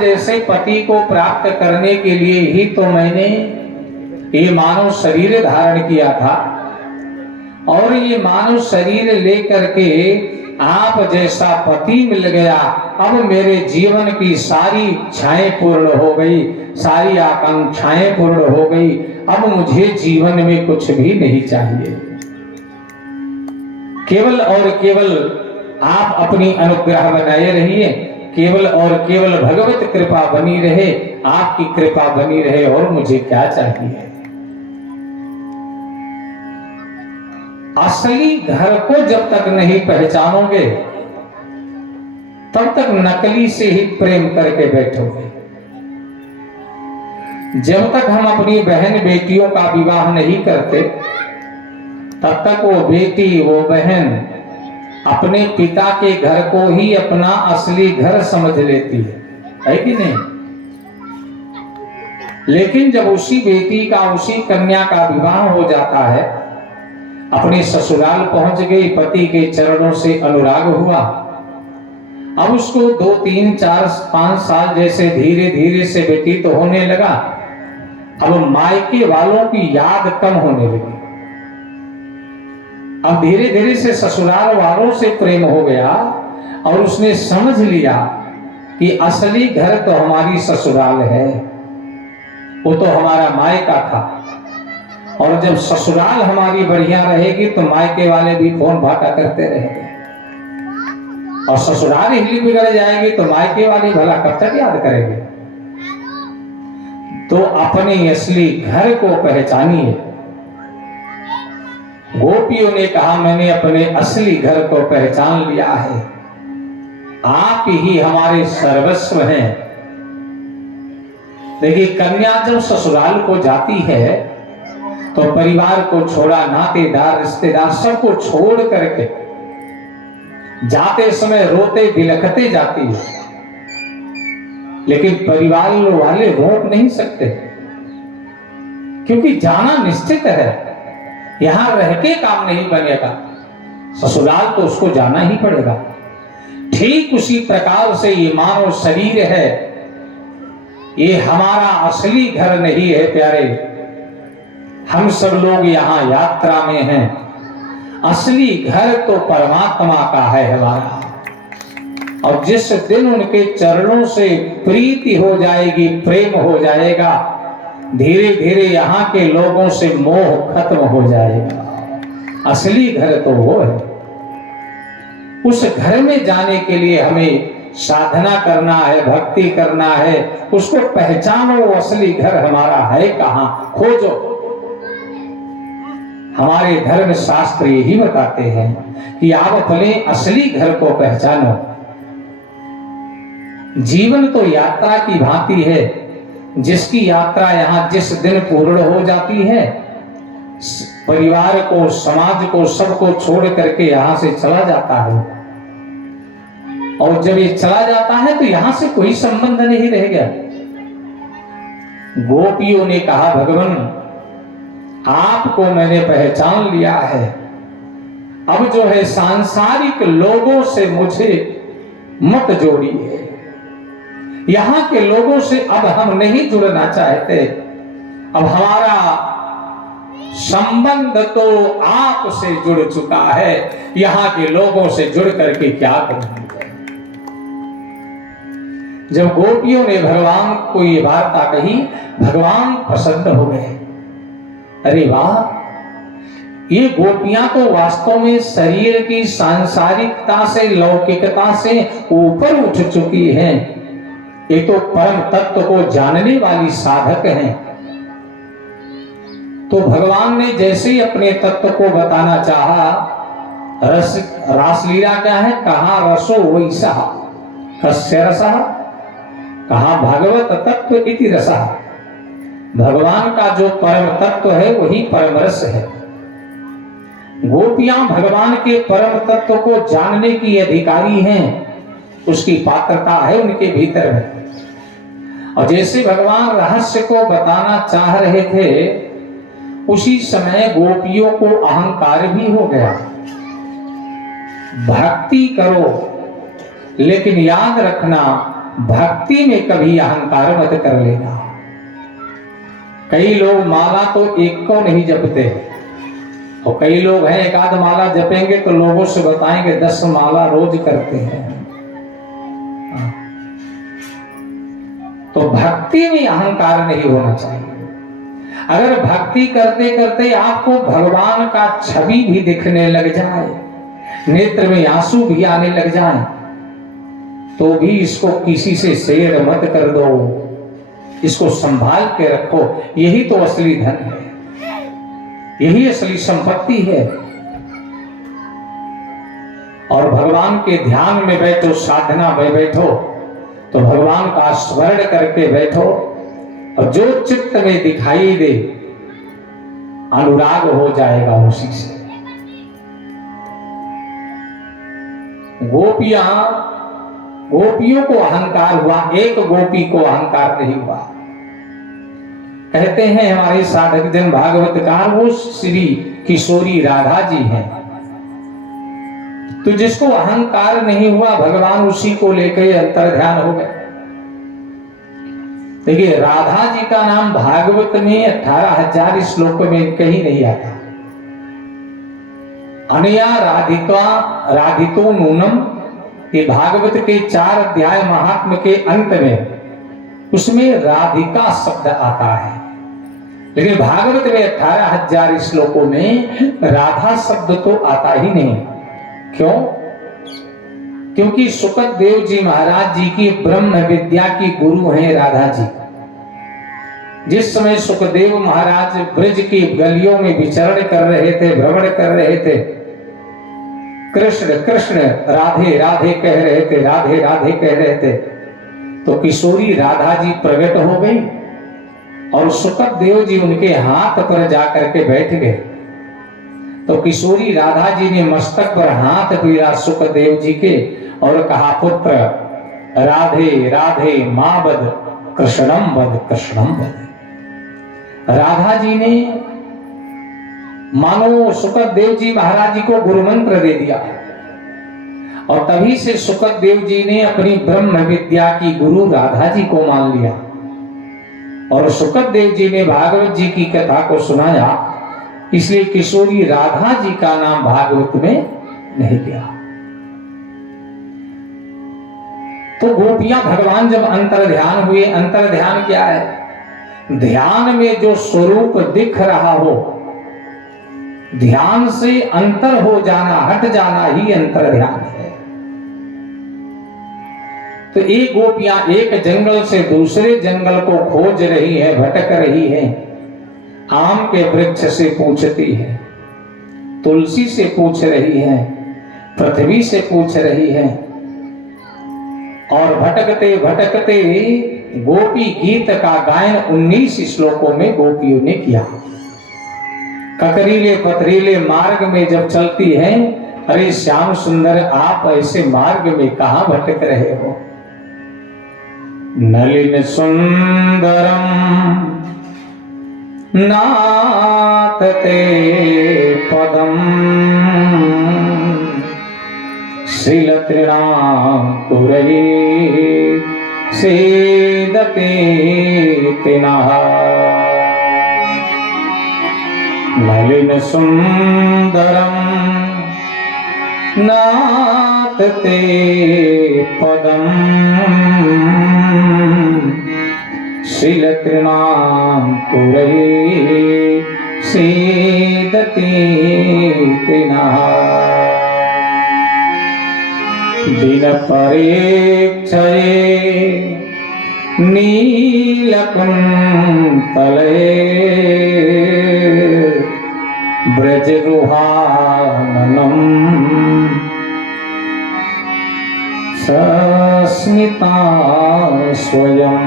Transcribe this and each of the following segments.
जैसे पति को प्राप्त करने के लिए ही तो मैंने ये मानव शरीर धारण किया था, और ये मानव शरीर लेकर के आप जैसा पति मिल गया। अब मेरे जीवन की सारी इच्छाएं पूर्ण हो गई, सारी आकांक्षाएं पूर्ण हो गई। अब मुझे जीवन में कुछ भी नहीं चाहिए। केवल और केवल आप अपनी अनुग्रह बनाए रहिए, केवल और केवल भगवत कृपा बनी रहे, आपकी कृपा बनी रहे, और मुझे क्या चाहिए। असली घर को जब तक नहीं पहचानोगे तब तक नकली से ही प्रेम करके बैठोगे। जब तक हम अपनी बहन बेटियों का विवाह नहीं करते तब तक वो बेटी वो बहन अपने पिता के घर को ही अपना असली घर समझ लेती है कि नहीं। लेकिन जब उसी बेटी का उसी कन्या का विवाह हो जाता है, अपने ससुराल पहुंच गई, पति के चरणों से अनुराग हुआ, अब उसको 2, 3, 4, 5 साल जैसे धीरे धीरे से व्यतीत होने लगा। अब मायके वालों की याद कम होने लगी। अब धीरे धीरे से ससुराल वालों से प्रेम हो गया, और उसने समझ लिया कि असली घर तो हमारी ससुराल है, वो तो हमारा मायका था। और जब ससुराल हमारी बढ़िया रहेगी तो मायके वाले भी फोन भाटा करते रहेंगे, और ससुराल हिली बिगड़ जाएगी तो मायके वाले भला कब तक याद करेंगे। तो अपने असली घर को पहचानिए। गोपियों ने कहा, मैंने अपने असली घर को पहचान लिया है, आप ही हमारे सर्वस्व हैं। देखिए, कन्या जब ससुराल को जाती है तो परिवार को छोड़ा, नातेदार रिश्तेदार सबको छोड़ करके जाते समय रोते बिलखते जाती है। लेकिन परिवार वाले रोक नहीं सकते, क्योंकि जाना निश्चित है, यहां रह के काम नहीं बनेगा, ससुराल तो उसको जाना ही पड़ेगा। ठीक उसी प्रकार से ये मानव शरीर है, ये हमारा असली घर नहीं है प्यारे। हम सब लोग यहाँ यात्रा में हैं, असली घर तो परमात्मा का है हमारा। और जिस दिन उनके चरणों से प्रीति हो जाएगी, प्रेम हो जाएगा, धीरे धीरे यहाँ के लोगों से मोह खत्म हो जाएगा। असली घर तो वो है। उस घर में जाने के लिए हमें साधना करना है, भक्ति करना है, उसको पहचानो। असली घर हमारा है कहाँ, खोजो। हमारे धर्म शास्त्र यही बताते हैं कि आप अपने असली घर को पहचानो। जीवन तो यात्रा की भांति है, जिसकी यात्रा यहाँ जिस दिन पूर्ण हो जाती है, परिवार को, समाज को, सबको छोड़ करके यहाँ से चला जाता है। और जब ये चला जाता है तो यहाँ से कोई संबंध नहीं रह गया। गोपियों ने कहा, भगवान आपको मैंने पहचान लिया है, अब जो है सांसारिक लोगों से मुझे मत जोड़िए। यहाँ के लोगों से अब हम नहीं जुड़ना चाहते। अब हमारा संबंध तो आपसे जुड़ चुका है, यहाँ के लोगों से जुड़ करके क्या करेंगे। जब गोपियों ने भगवान को ये वार्ता कही, भगवान प्रसन्न हो गए। अरे वाह, ये गोपियां तो वास्तव में शरीर की सांसारिकता से, लौकिकता से ऊपर उठ चुकी हैं। ये तो परम तत्व को जानने वाली साधक हैं। तो भगवान ने जैसे ही अपने तत्व को बताना चाहा, रासलीला क्या है, कहा रसो वैसा, कस्य रसः, कहा भागवत तत्व इति रसः। भगवान का जो परम तत्व है वही परम रस है। गोपियां भगवान के परम तत्व को जानने की अधिकारी हैं, उसकी पात्रता है उनके भीतर में। और जैसे भगवान रहस्य को बताना चाह रहे थे, उसी समय गोपियों को अहंकार भी हो गया। भक्ति करो, लेकिन याद रखना भक्ति में कभी अहंकार मत कर लेना। कई लोग माला तो एक को नहीं जपते, और कई लोग हैं एक आध माला जपेंगे तो लोगों से बताएंगे 10 माला रोज करते हैं। तो भक्ति में अहंकार नहीं होना चाहिए। अगर भक्ति करते करते आपको भगवान का छवि भी दिखने लग जाए, नेत्र में आंसू भी आने लग जाए, तो भी इसको किसी से शेयर मत कर दो, इसको संभाल के रखो। यही तो असली धन है, यही असली संपत्ति है। और भगवान के ध्यान में बैठो, साधना में बैठो, तो भगवान का स्मरण करके बैठो, और जो चित्त में दिखाई दे अनुराग हो जाएगा उसी से। गोपियों को अहंकार हुआ, एक गोपी को अहंकार नहीं हुआ। कहते हैं हमारे साधक जन भागवतकार, वो श्री किशोरी राधा जी हैं। तो जिसको अहंकार नहीं हुआ, भगवान उसी को लेकर अंतर ध्यान हो गए। देखिए, राधा जी का नाम भागवत में 18,000 श्लोक में कहीं नहीं आता। अनया राधिका राधितो नूनम, ये भागवत के 4 अध्याय महात्म्य के अंत में उसमें राधिका शब्द आता है, लेकिन भागवत में 18,000 श्लोकों में राधा शब्द तो आता ही नहीं। क्यों? क्योंकि सुखदेव जी महाराज जी की ब्रह्म विद्या की गुरु हैं राधा जी। जिस समय सुखदेव महाराज ब्रज की गलियों में विचरण कर रहे थे, भ्रमण कर रहे थे, कृष्ण कृष्ण राधे राधे कह रहे थे, राधे राधे कह रहे थे, तो किशोरी राधा जी प्रकट हो गई और सुखदेव जी उनके हाथ पर जाकर के बैठ गए। तो किशोरी राधा जी ने मस्तक पर हाथ फेरा सुखदेव जी के और कहा, पुत्र राधे राधे मां वद कृष्णम वद कृष्णम वद। राधा जी ने मानो सुखदेव जी महाराज जी को गुरु मंत्र दे दिया, और तभी से सुखदेव जी ने अपनी ब्रह्म विद्या की गुरु राधा जी को मान लिया। और सुखदेव जी ने भागवत जी की कथा को सुनाया, इसलिए किशोरी राधा जी का नाम भागवत में नहीं दिया। तो गोपियां भगवान जब अंतर ध्यान हुए, अंतर ध्यान क्या है? ध्यान में जो स्वरूप दिख रहा हो, ध्यान से अंतर हो जाना, हट जाना ही अंतर ध्यान है। तो एक गोपियां एक जंगल से दूसरे जंगल को खोज रही है, भटक रही है। आम के वृक्ष से पूछती है, तुलसी से पूछ रही है, पृथ्वी से पूछ रही है, और भटकते भटकते गोपी गीत का गायन 19 श्लोकों में गोपियों ने किया। ककरीले पथरीले मार्ग में जब चलती हैं, अरे श्याम सुंदर आप ऐसे मार्ग में कहां भटक रहे हो? नलिन सुंदरम नातते पदम श्रीलतृणां कुरये सेदते तिनः। नलिन सुंदरम नातते पदम श्रीलतृणां कुरये सेदते तिनः। दिन परेक्षये नीलकुंतले ब्रजगुहाननम सस्मिता स्वयं।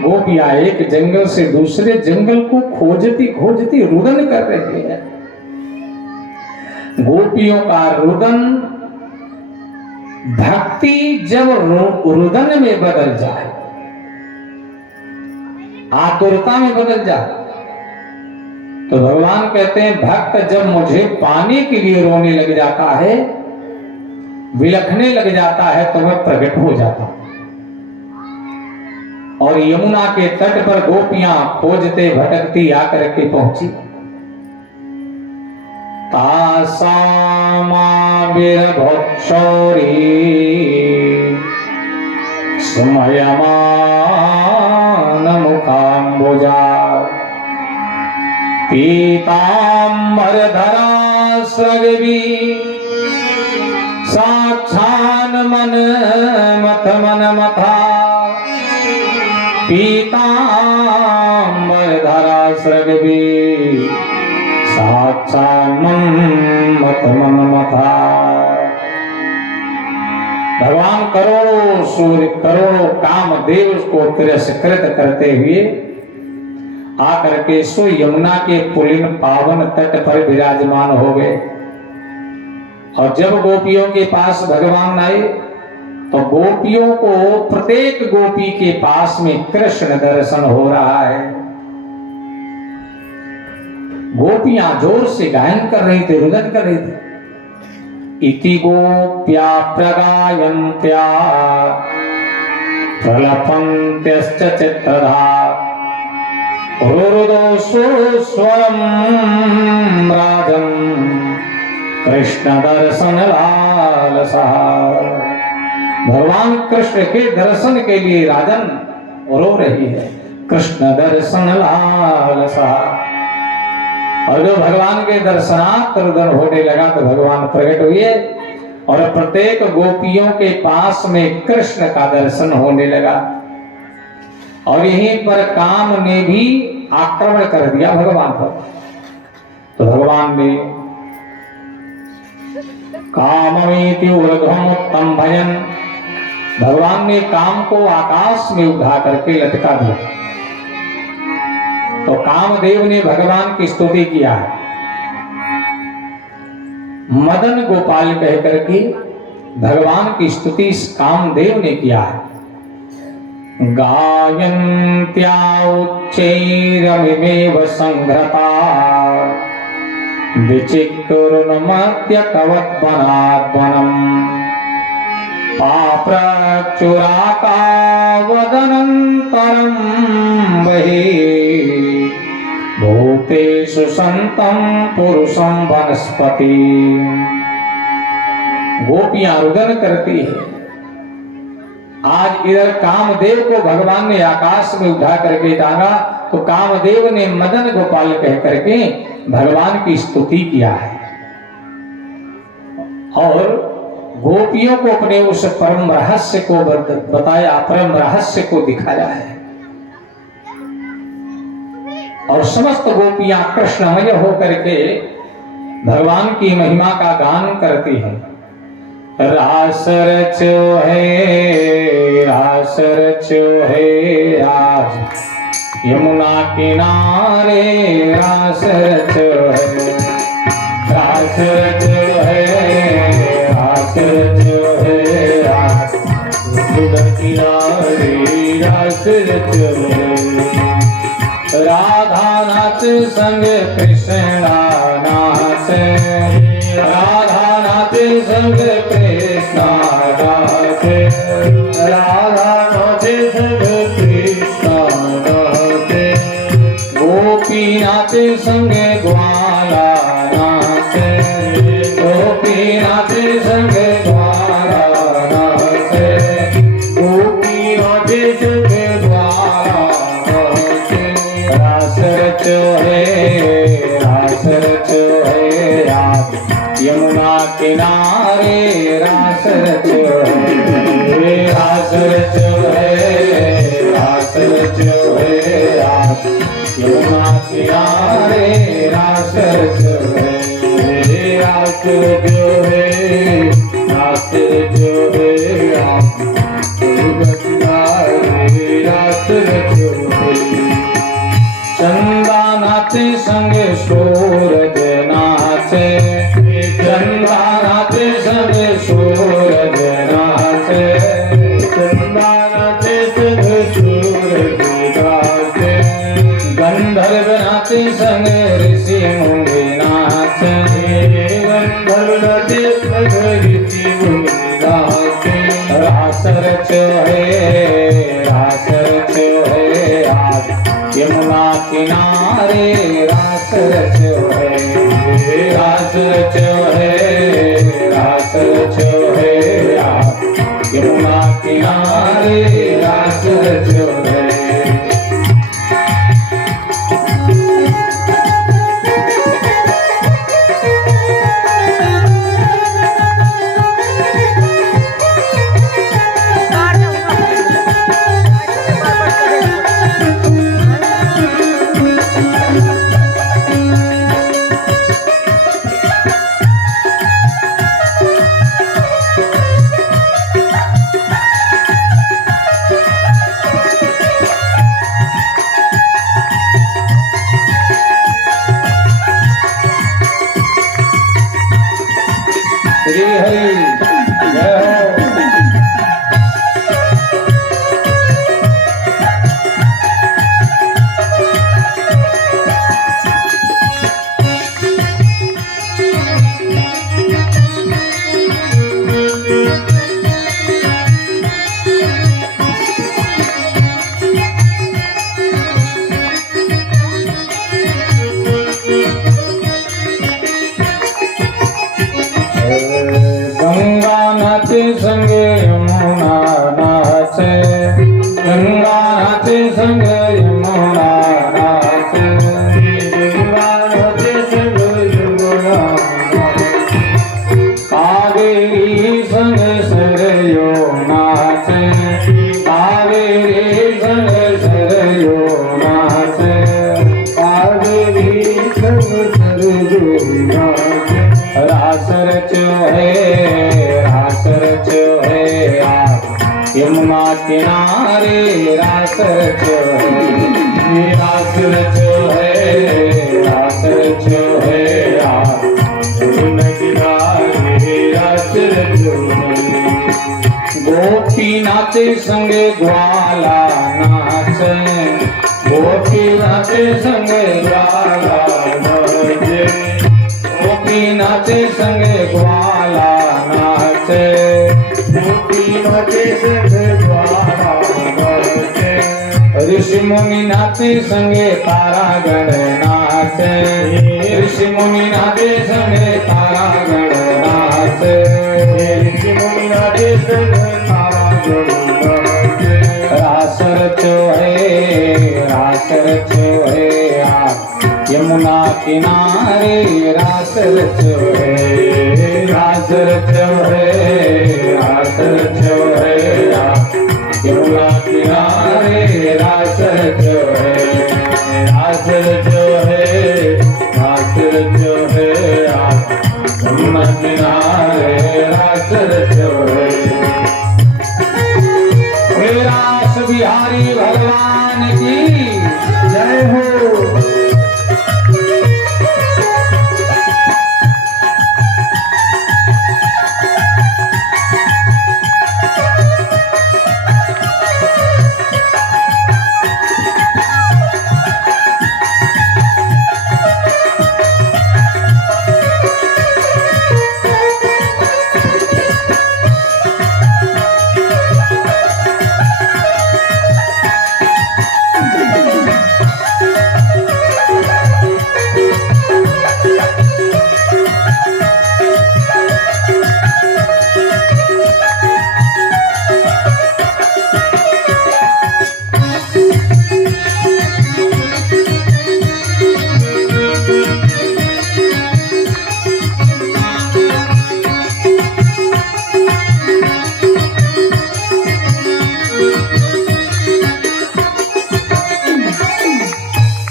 गोपियां एक जंगल से दूसरे जंगल को खोजती खोजती रुदन कर रही है। गोपियों का रुदन, भक्ति जब रुदन में बदल जाए, आतुरता में बदल जाए, तो भगवान कहते हैं भक्त जब मुझे पाने के लिए रोने लग जाता है, विलखने लग जाता है तो वह प्रकट हो जाता है। और यमुना के तट पर गोपियां खोजते भटकती आकर के पहुंची। तासामा विरभक्षौरी सुमयमान मुखाम्बुजा पीताम्बरधरा स्रग्वी साक्षान् मन मथ मन मथा पीताम्बरधरा स्रग्वी साक्षान् मथ मन मथा। भगवान करोड़ों सूर्य करोड़ों कामदेव को तिरस्कृत करते हुए आकर के सो यमुना के पुलिन पावन तट पर विराजमान हो गए। और जब गोपियों के पास भगवान आए तो गोपियों को प्रत्येक गोपी के पास में कृष्ण दर्शन हो रहा है। गोपियां जोर से गायन कर रही थी, रुदन कर रही थी। इति गोप्या प्रगायन्त्या प्रलपन्त्यश्च चित्रधा रुरुदो स्वरं राजन् कृष्ण दर्शन लालसा। भगवान कृष्ण के दर्शन के लिए राजन रो रही है, कृष्ण दर्शन लालसा। और जो भगवान के दर्शनार्थ रुदन होने लगा तो भगवान प्रकट हुए और प्रत्येक गोपियों के पास में कृष्ण का दर्शन होने लगा। और यहीं पर काम ने भी आक्रमण कर दिया भगवान पर। तो भगवान ने काममेति ऊर्ध्वमुत्तम भजन, भगवान ने काम को आकाश में उठा करके लटका दिया। तो कामदेव ने भगवान की स्तुति किया है, मदन गोपाल कहकर के भगवान की स्तुति कामदेव ने किया है। गायन्त्या उच्चैरमिमेव संघ्रता विचिक्रुन्मत्यकवद्वनाद्वनम् पाप्रचुराकावदनन्तरं बहिः भूतेषु संतं पुरुषं वनस्पति। गोपियां रुदन करती है। आज इधर कामदेव को भगवान ने आकाश में उठा करके टांगा तो कामदेव ने मदन गोपाल कह करके भगवान की स्तुति किया है और गोपियों को अपने उस परम रहस्य को बताया, परम रहस्य को दिखाया है। और समस्त गोपियां कृष्णमय होकर के भगवान की महिमा का गान करती हैं। रास रचो है आज यमुना किनारे, रास रचो है, रास रचो है, रास रचो है आज यमुना किनारे, रास रचो है। राधा नाच संग कृष्ण नाच, राधा नाच संग कृष्ण नाच, राधा नाच संग कृष्ण नाच। गोपी नाच संग ग्वाला नाच, गोपी नाच संग ग्वाला नाच, गोपी नाच संग ग्वाला नाच। रास रचो है, रास रचो है आज यमुना किनारे, रास रचो है, रास रचो है, रास रचो है आज यमुना किनारे, रास रचो है, रास रचो है, रास रचो है आज यमुना किनारे, रास रचो है। चंदा नाचे संग सूरज नाचे, चंदा नाचे संग सूरज नाचे, चंदा नाचे संग सूरज नाचे। गंधर्व नाचे संग ऋषि मुनि नाचे, गंधर्व नाचे संग ऋषि मुनि किनारे रास रचो है, रास रचो है, रास रचो है, यमुना किनारे रास रचो है। श्री हरि जय गंगा नाचे संगे यमुना नाचे, गंगा नाचे संगे यमुना नाचे, गंगा नाचे संगे यमुना नाचे, कावेरी संग सरयू नाचे, कावेरी संग सरयू नाचे, कावेरी संग सरयू नाचे। रास रचो है, रास रचो है, यमुना किनारे रास रचो है, रास रचो है, रास रचो है, यमुना किनारे रास रचो है। गोपी नाचे संगे ग्वाला नाचे, गोपी नाचे संगे ग्वाला नाचे, गोपी नाचे संगे ग्वाला नाचे, गोपी नाचे संगे ग्वाला नाचे, ऋषि मुनि नाचे संगे तारागण नाचे, ऋषि मुनि नाचे संगे तारागण नाचे, ऋषि मुनि नाचे संगे तारागण नाचे। रास रचो है, रास रचो है, यमुना किनारे रास रचो है, रास रचो है, रास रचो है, यमुना किनारे रास रचो है, रास रचो है, रास रचो है, यमुना किनारे रास रचो है। रास बिहारी भगवान की जय हो।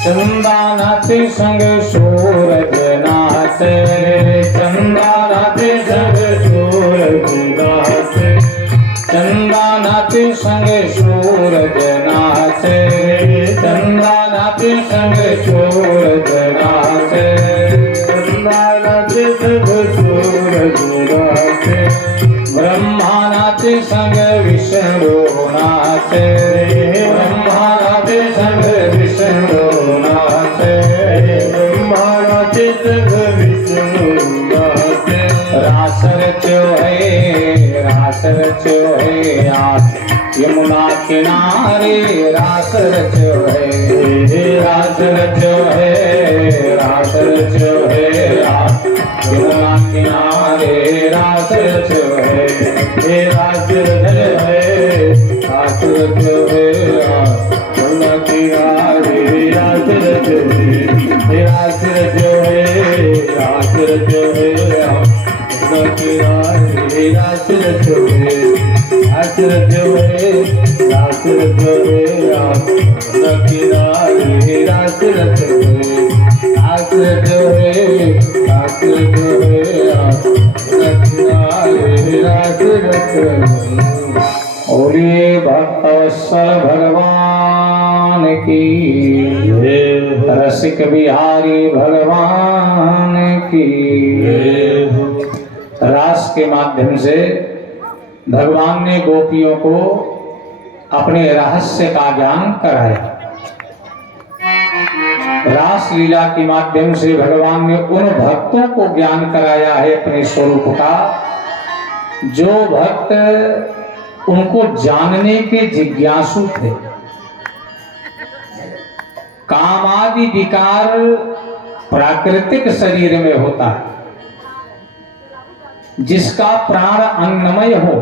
चंदा नाचे संग सूरज नाचे, चंदा नाचे संग सूरज नाचे, चंदा नाचे संग सूरज नाचे, चंदा नाचे संग सूरज नाचे, चंदा नाचे संग सूरज नाचे, ब्रह्मा नाचे संग विष्णु नाचे, ब्रह्मा नाचे संग विष्णु नाचे, ब्रह्मा नाचे संग विष्णु नाचे। रास रचो है, रास रचो है, यमुना किनारे रास रचो है, रास रचो है, रास रचो है, यमुना किनारे रास रचो है, रास रचो है, रास रचो है, यमुना किनारे रास रचो है, रास रचो है, रास रचो है, यमुना किनारे रास रचो है, रास रचो है, रास रचो है, यमुना किनारे रास रचो है, रास रचो है, रास रचो है, यमुना किनारे रास रचो है। बोलिए भक्तवत्सल भगवान की, रसिक बिहारी भगवान की। रास के माध्यम से भगवान ने गोपियों को अपने रहस्य का ज्ञान कराया। रास लीला के माध्यम से भगवान ने उन भक्तों को ज्ञान कराया है अपने स्वरूप का, जो भक्त उनको जानने के जिज्ञासु थे। कामादि विकार प्राकृतिक शरीर में होता है, जिसका प्राण अन्नमय हो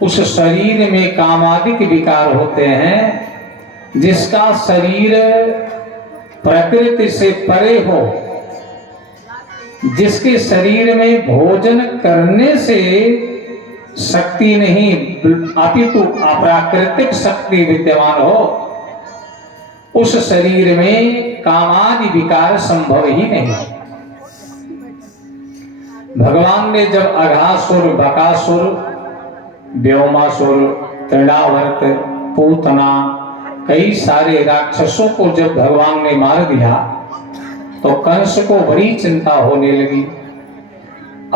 उस शरीर में कामादिक विकार होते हैं। जिसका शरीर प्रकृति से परे हो, जिसके शरीर में भोजन करने से शक्ति नहीं अपितु अप्राकृतिक शक्ति विद्यमान हो, उस शरीर में कामादि विकार संभव ही नहीं। भगवान ने जब अघासुर, बकासुर, व्योमासुर, तृणावर्त, पूतना, कई सारे राक्षसों को जब भगवान ने मार दिया तो कंस को बड़ी चिंता होने लगी।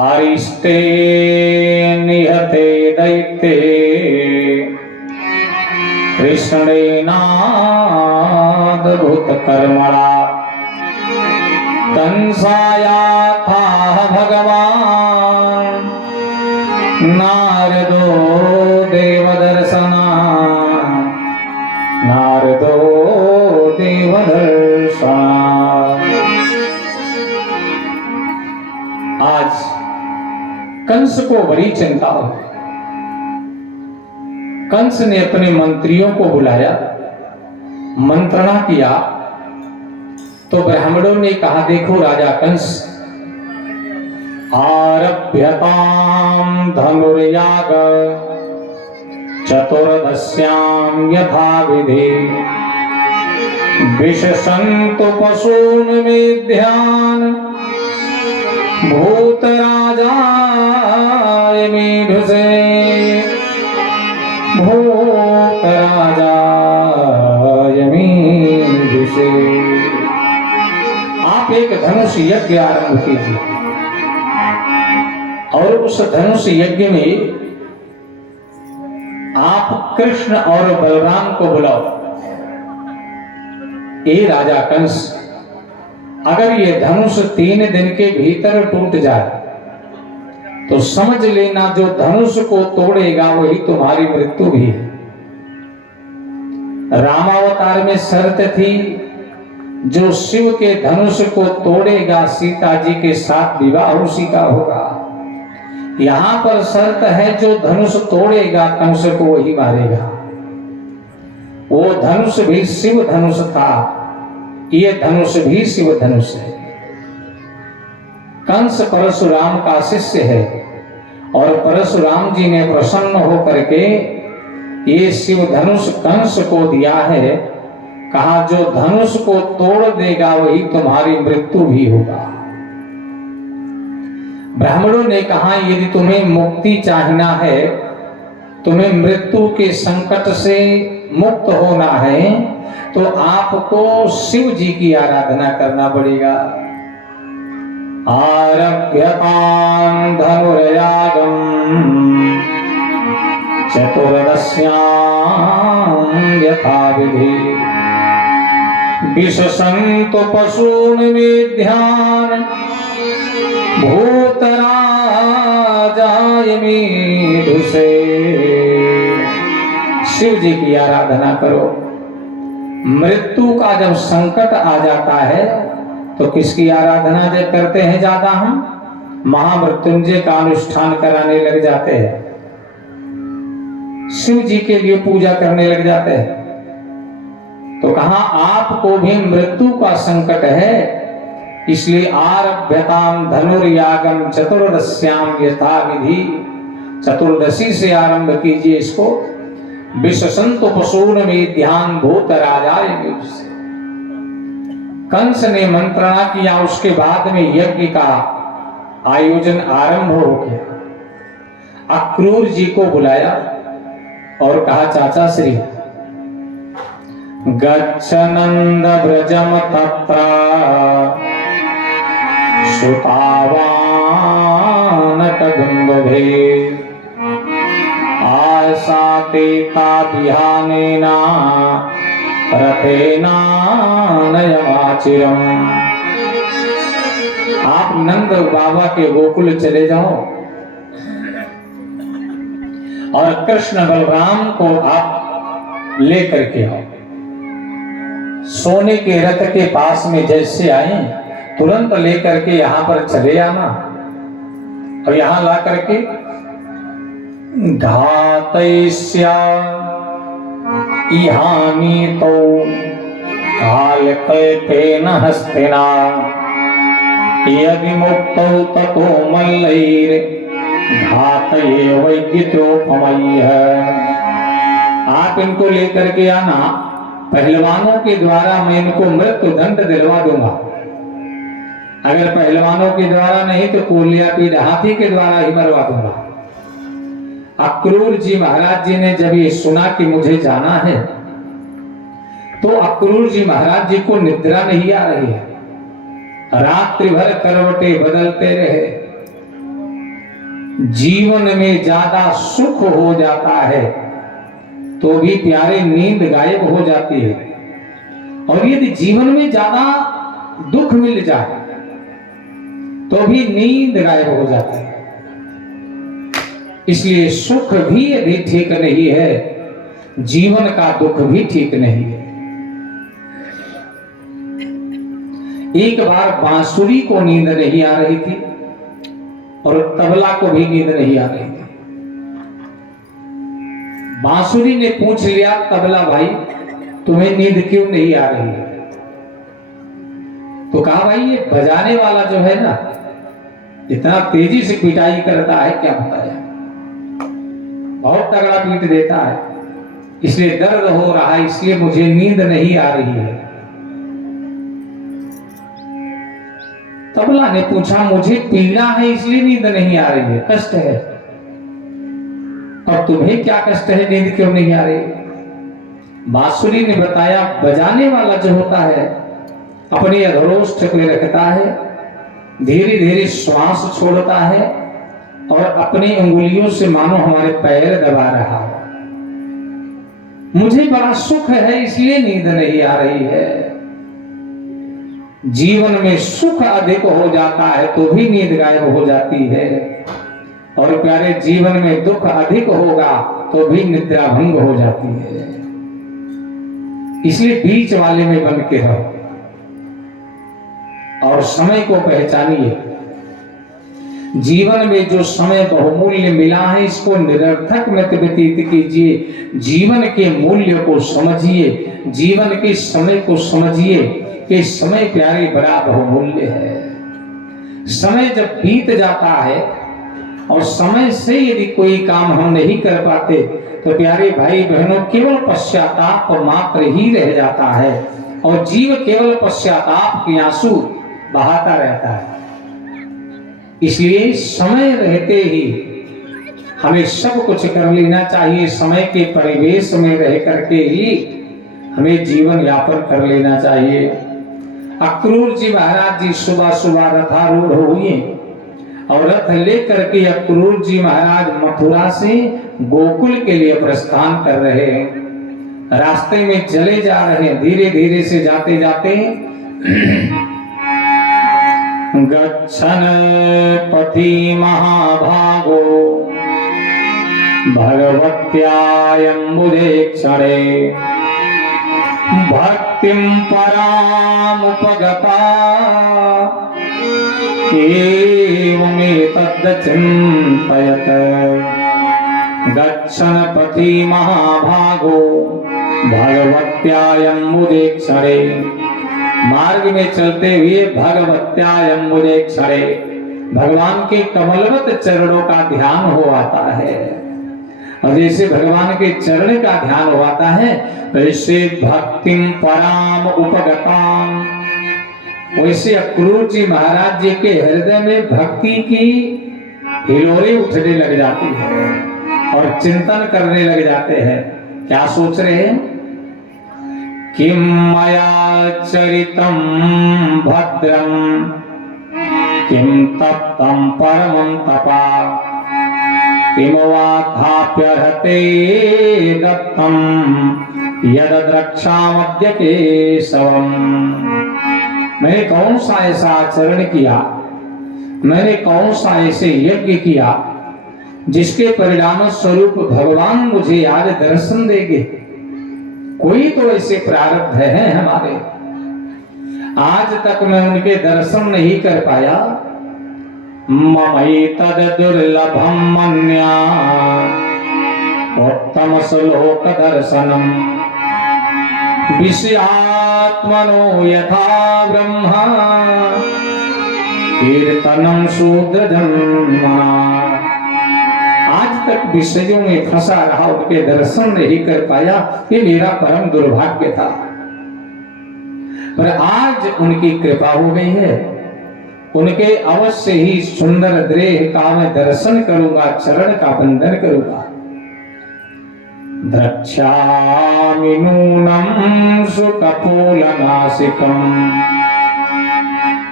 आरिष्टे निहते दैत्ये कृष्णेनादभूत कर्मणा कंसाया था भगवान नारदो देवदर्शना, नारदो देवदर्शना। आज कंस को बड़ी चिंता हो। कंस ने अपने मंत्रियों को बुलाया, मंत्रणा किया तो ब्राह्मणों ने कहा, देखो राजा कंस, आरभ्यताम धनुर्याग चतुर्दश्याम यथा विधि विशसंतु पशून मेध्यान भूतराजाय मेढुसे, भूतराजाय मेढुसे। आप एक धनुष यज्ञ आरंभ कीजिए और उस धनुष यज्ञ में आप कृष्ण और बलराम को बुलाओ। ए राजा कंस, अगर ये धनुष 3 दिन के भीतर टूट जाए तो समझ लेना जो धनुष को तोड़ेगा वही तुम्हारी मृत्यु भी है। रामावतार में शर्त थी, जो शिव के धनुष को तोड़ेगा सीता जी के साथ विवाह उसी का होगा। यहां पर शर्त है, जो धनुष तोड़ेगा कंस को वही मारेगा। वो धनुष भी शिव धनुष था, ये धनुष भी शिव धनुष है। कंस परशुराम का शिष्य है और परशुराम जी ने प्रसन्न होकर के ये शिव धनुष कंस को दिया है। कहा, जो धनुष को तोड़ देगा वही तुम्हारी मृत्यु भी होगा। ब्राह्मणों ने कहा, यदि तुम्हें मुक्ति चाहना है, तुम्हें मृत्यु के संकट से मुक्त होना है, तो आपको शिव जी की आराधना करना पड़ेगा। आरभ्यतां धनुर्यागं चतुर्दश्यां यथा विधि विशसंतु पशून् मेध्यान भूतराजाय मेढुसे। शिव जी की आराधना करो। मृत्यु का जब संकट आ जाता है तो किसकी आराधना जब करते हैं ज्यादा? हम महामृत्युंजय का अनुष्ठान कराने लग जाते हैं, शिव जी के लिए पूजा करने लग जाते हैं। तो कहा आपको भी मृत्यु का संकट है, इसलिए आरभ्यताम धनुर्यागम चतुर्दश्याम यथा विधि, चतुर्दशी से आरंभ कीजिए इसको। विशसंत पशून में ध्यान भूत राजाय। कंस ने मंत्रणा किया, उसके बाद में यज्ञ का आयोजन आरंभ हो गया। अक्रूर जी को बुलाया और कहा चाचा श्री गच्छ नंद व्रजम तत्र सुतावान कदुंदुभे आसातेता विहानेना रथेना नयमाचिरम। आप नंद बाबा के गोकुल चले जाओ और कृष्ण बलराम को आप लेकर के आओ। सोने के रथ के पास में जैसे आए तुरंत लेकर के यहां पर चले आना और यहां ला करके घातयिष्या इहानि तो कालकल्पेन हस्तिना यदि मुक्तौ ततो मल्लैर घातये वैद्योपमय्य। आप इनको लेकर के आना, पहलवानों के द्वारा मैं इनको मृत्यु दंड दिलवा दूंगा। अगर पहलवानों के द्वारा नहीं तो कोलियापीड़ हाथी के द्वारा ही मरवा दूंगा। अक्रूर जी महाराज जी ने जब ये सुना कि मुझे जाना है तो अक्रूर जी महाराज जी को निद्रा नहीं आ रही है, रात्रि भर करवटे बदलते रहे। जीवन में ज्यादा सुख हो जाता है तो भी प्यारे नींद गायब हो जाती है, और यदि जीवन में ज्यादा दुख मिल जाए तो भी नींद गायब हो जाती है। इसलिए सुख भी यदि ठीक नहीं है, जीवन का दुख भी ठीक नहीं है। एक बार बांसुरी को नींद नहीं आ रही थी और तबला को भी नींद नहीं आ रही थी। बांसुरी ने पूछ लिया, तबला भाई तुम्हें नींद क्यों नहीं आ रही है? तो कहा भाई ये बजाने वाला जो है ना इतना तेजी से पिटाई करता है, क्या बताया, बहुत तगड़ा पीट देता है, इसलिए दर्द हो रहा है, इसलिए मुझे नींद नहीं आ रही है। तबला ने पूछा मुझे पीड़ा है इसलिए नींद नहीं आ रही है, कष्ट है, और तुम्हें क्या कष्ट है, नींद क्यों नहीं आ रही? बांसुरी ने बताया बजाने वाला जो होता है अपने अधरोष्ठ को रखता है, धीरे धीरे श्वास छोड़ता है और अपनी उंगलियों से मानो हमारे पैर दबा रहा है। मुझे बड़ा सुख है इसलिए नींद नहीं आ रही है। जीवन में सुख अधिक हो जाता है तो भी नींद गायब हो जाती है, और प्यारे जीवन में दुख अधिक होगा तो भी निद्रा भंग हो जाती है। इसलिए बीच वाले में बन के रहो और समय को पहचानिए। जीवन में जो समय बहुमूल्य मिला है इसको निरर्थक मत व्यतीत कीजिए। जीवन के मूल्य को समझिए, जीवन के समय को समझिए कि समय प्यारे बड़ा बहुमूल्य है। समय जब बीत जाता है और समय से यदि कोई काम हम नहीं कर पाते तो प्यारे भाई बहनों केवल पश्चाताप मात्र ही रह जाता है, और जीव केवल पश्चाताप के आंसू बहाता रहता है। इसलिए समय रहते ही हमें सब कुछ कर लेना चाहिए। समय के परिवेश में रह करके ही हमें जीवन यापन कर लेना चाहिए। अक्रूर जी महाराज जी सुबह सुबह रथारूढ़ हुए और रथ लेकर के अक्रूर जी महाराज मथुरा से गोकुल के लिए प्रस्थान कर रहे हैं। रास्ते में चले जा रहे हैं, धीरे धीरे से जाते जाते गच्छन पथि महाभागो भगवत्यायम्बुधेक्षणे भक्तिं परामुपगता एवमेतद्चिन्तयत् गच्छन् पथि महाभागो भगवत्यायम्बुधेक्षणे। मार्ग में चलते हुए भगवत्यायम्बुधेक्षणे भगवान के कमलवत चरणों का ध्यान हो आता है। और जैसे भगवान के चरण का ध्यान हो आता है वैसे भक्तिम पराम उपगताम, वैसे अक्रूर जी महाराज जी के हृदय में भक्ति की हिलोरें उठने लग जाती है और चिंतन करने लग जाते हैं। क्या सोच रहे हैं? किम मया चरितम भद्रम किम तप्तम परमं तपा किम वा धाप्यर्हते दत्तम यद द्रक्षामद्य केशवम। मैंने कौन सा ऐसा आचरण किया, मैंने कौन सा ऐसे यज्ञ किया जिसके परिणाम स्वरूप भगवान मुझे आज दर्शन देंगे। कोई तो ऐसे प्रारब्ध है हमारे, आज तक मैं उनके दर्शन नहीं कर पाया। ममैतद दुर्लभम मन्या उत्तम श्लोक दर्शनम विषयात्मनो यथा ब्रह्मा कीर्तनम शूद्र जन्मा। आज तक विषयों में फंसा रहा, उनके दर्शन नहीं कर पाया, ये मेरा परम दुर्भाग्य था। पर आज उनकी कृपा हो गई है, उनके अवश्य ही सुंदर देह का मैं दर्शन करूंगा, चरण का वंदन करूंगा। द्रक्ष्यामि नूनं सुकपोलनासिकं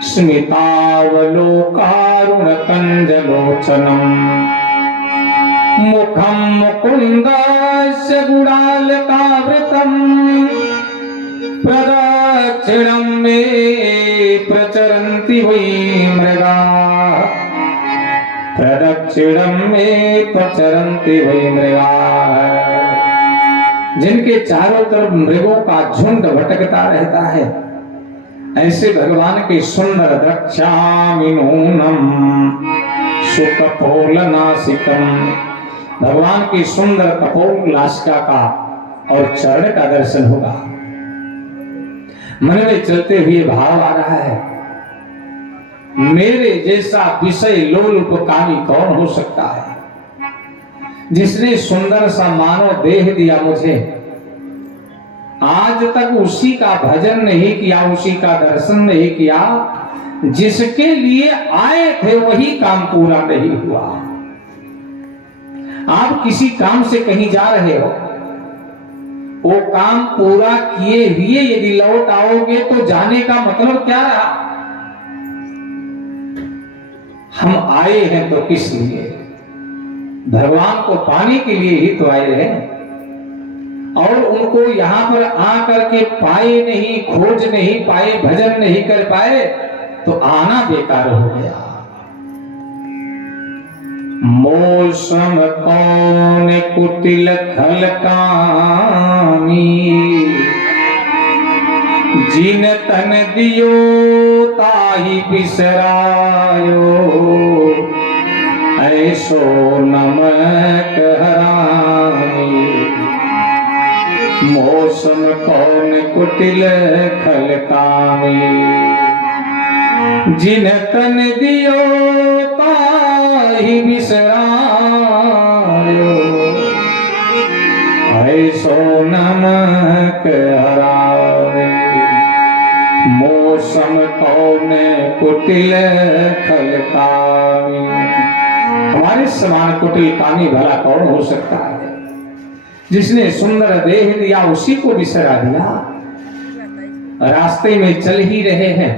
स्मितावलोकारुणकञ्जलोचनं मुखं मुकुन्दस्य गुडालकावृतं प्रदक्षिणं मे प्रचरन्ति वै मृगा प्रदक्षिणं मे प्रचरन्ति वै मृगा। जिनके चारों तरफ मृगों का झुंड भटकता रहता है, ऐसे भगवान के सुंदर द्रक्ष्यामि नूनं सुकपोलनासिकं, भगवान की सुंदर कपोल नासिका का और चरण का दर्शन होगा। मन में चलते हुए भाव आ रहा है, मेरे जैसा विषय लोलुप कामी कौन हो सकता है, जिसने सुंदर सा मानव देह दिया मुझे, आज तक उसी का भजन नहीं किया, उसी का दर्शन नहीं किया, जिसके लिए आए थे वही काम पूरा नहीं हुआ। आप किसी काम से कहीं जा रहे हो, वो काम पूरा किए हुए यदि लौट आओगे तो जाने का मतलब क्या रहा? हम आए हैं तो किस लिए? भगवान को पाने के लिए ही तो आए हैं, और उनको यहां पर आकर के पाए नहीं, खोज नहीं पाए, भजन नहीं कर पाए तो आना बेकार हो गया। मौसम कौन कुटिल खल कामी जिन तन दियो ताही बिसरायो ऐसो नमक हरामी। मौसम कौन कुटिल खल कामी जिन तन दियो ताही बिसरायो ऐसो नमक हरावे। मौसम कौन कुटिल खल कामी, हमारे समान कुटिल कामी भला कौन हो सकता है? जिसने सुंदर देह दिया उसी को बिसरा दिया। रास्ते में चल ही रहे हैं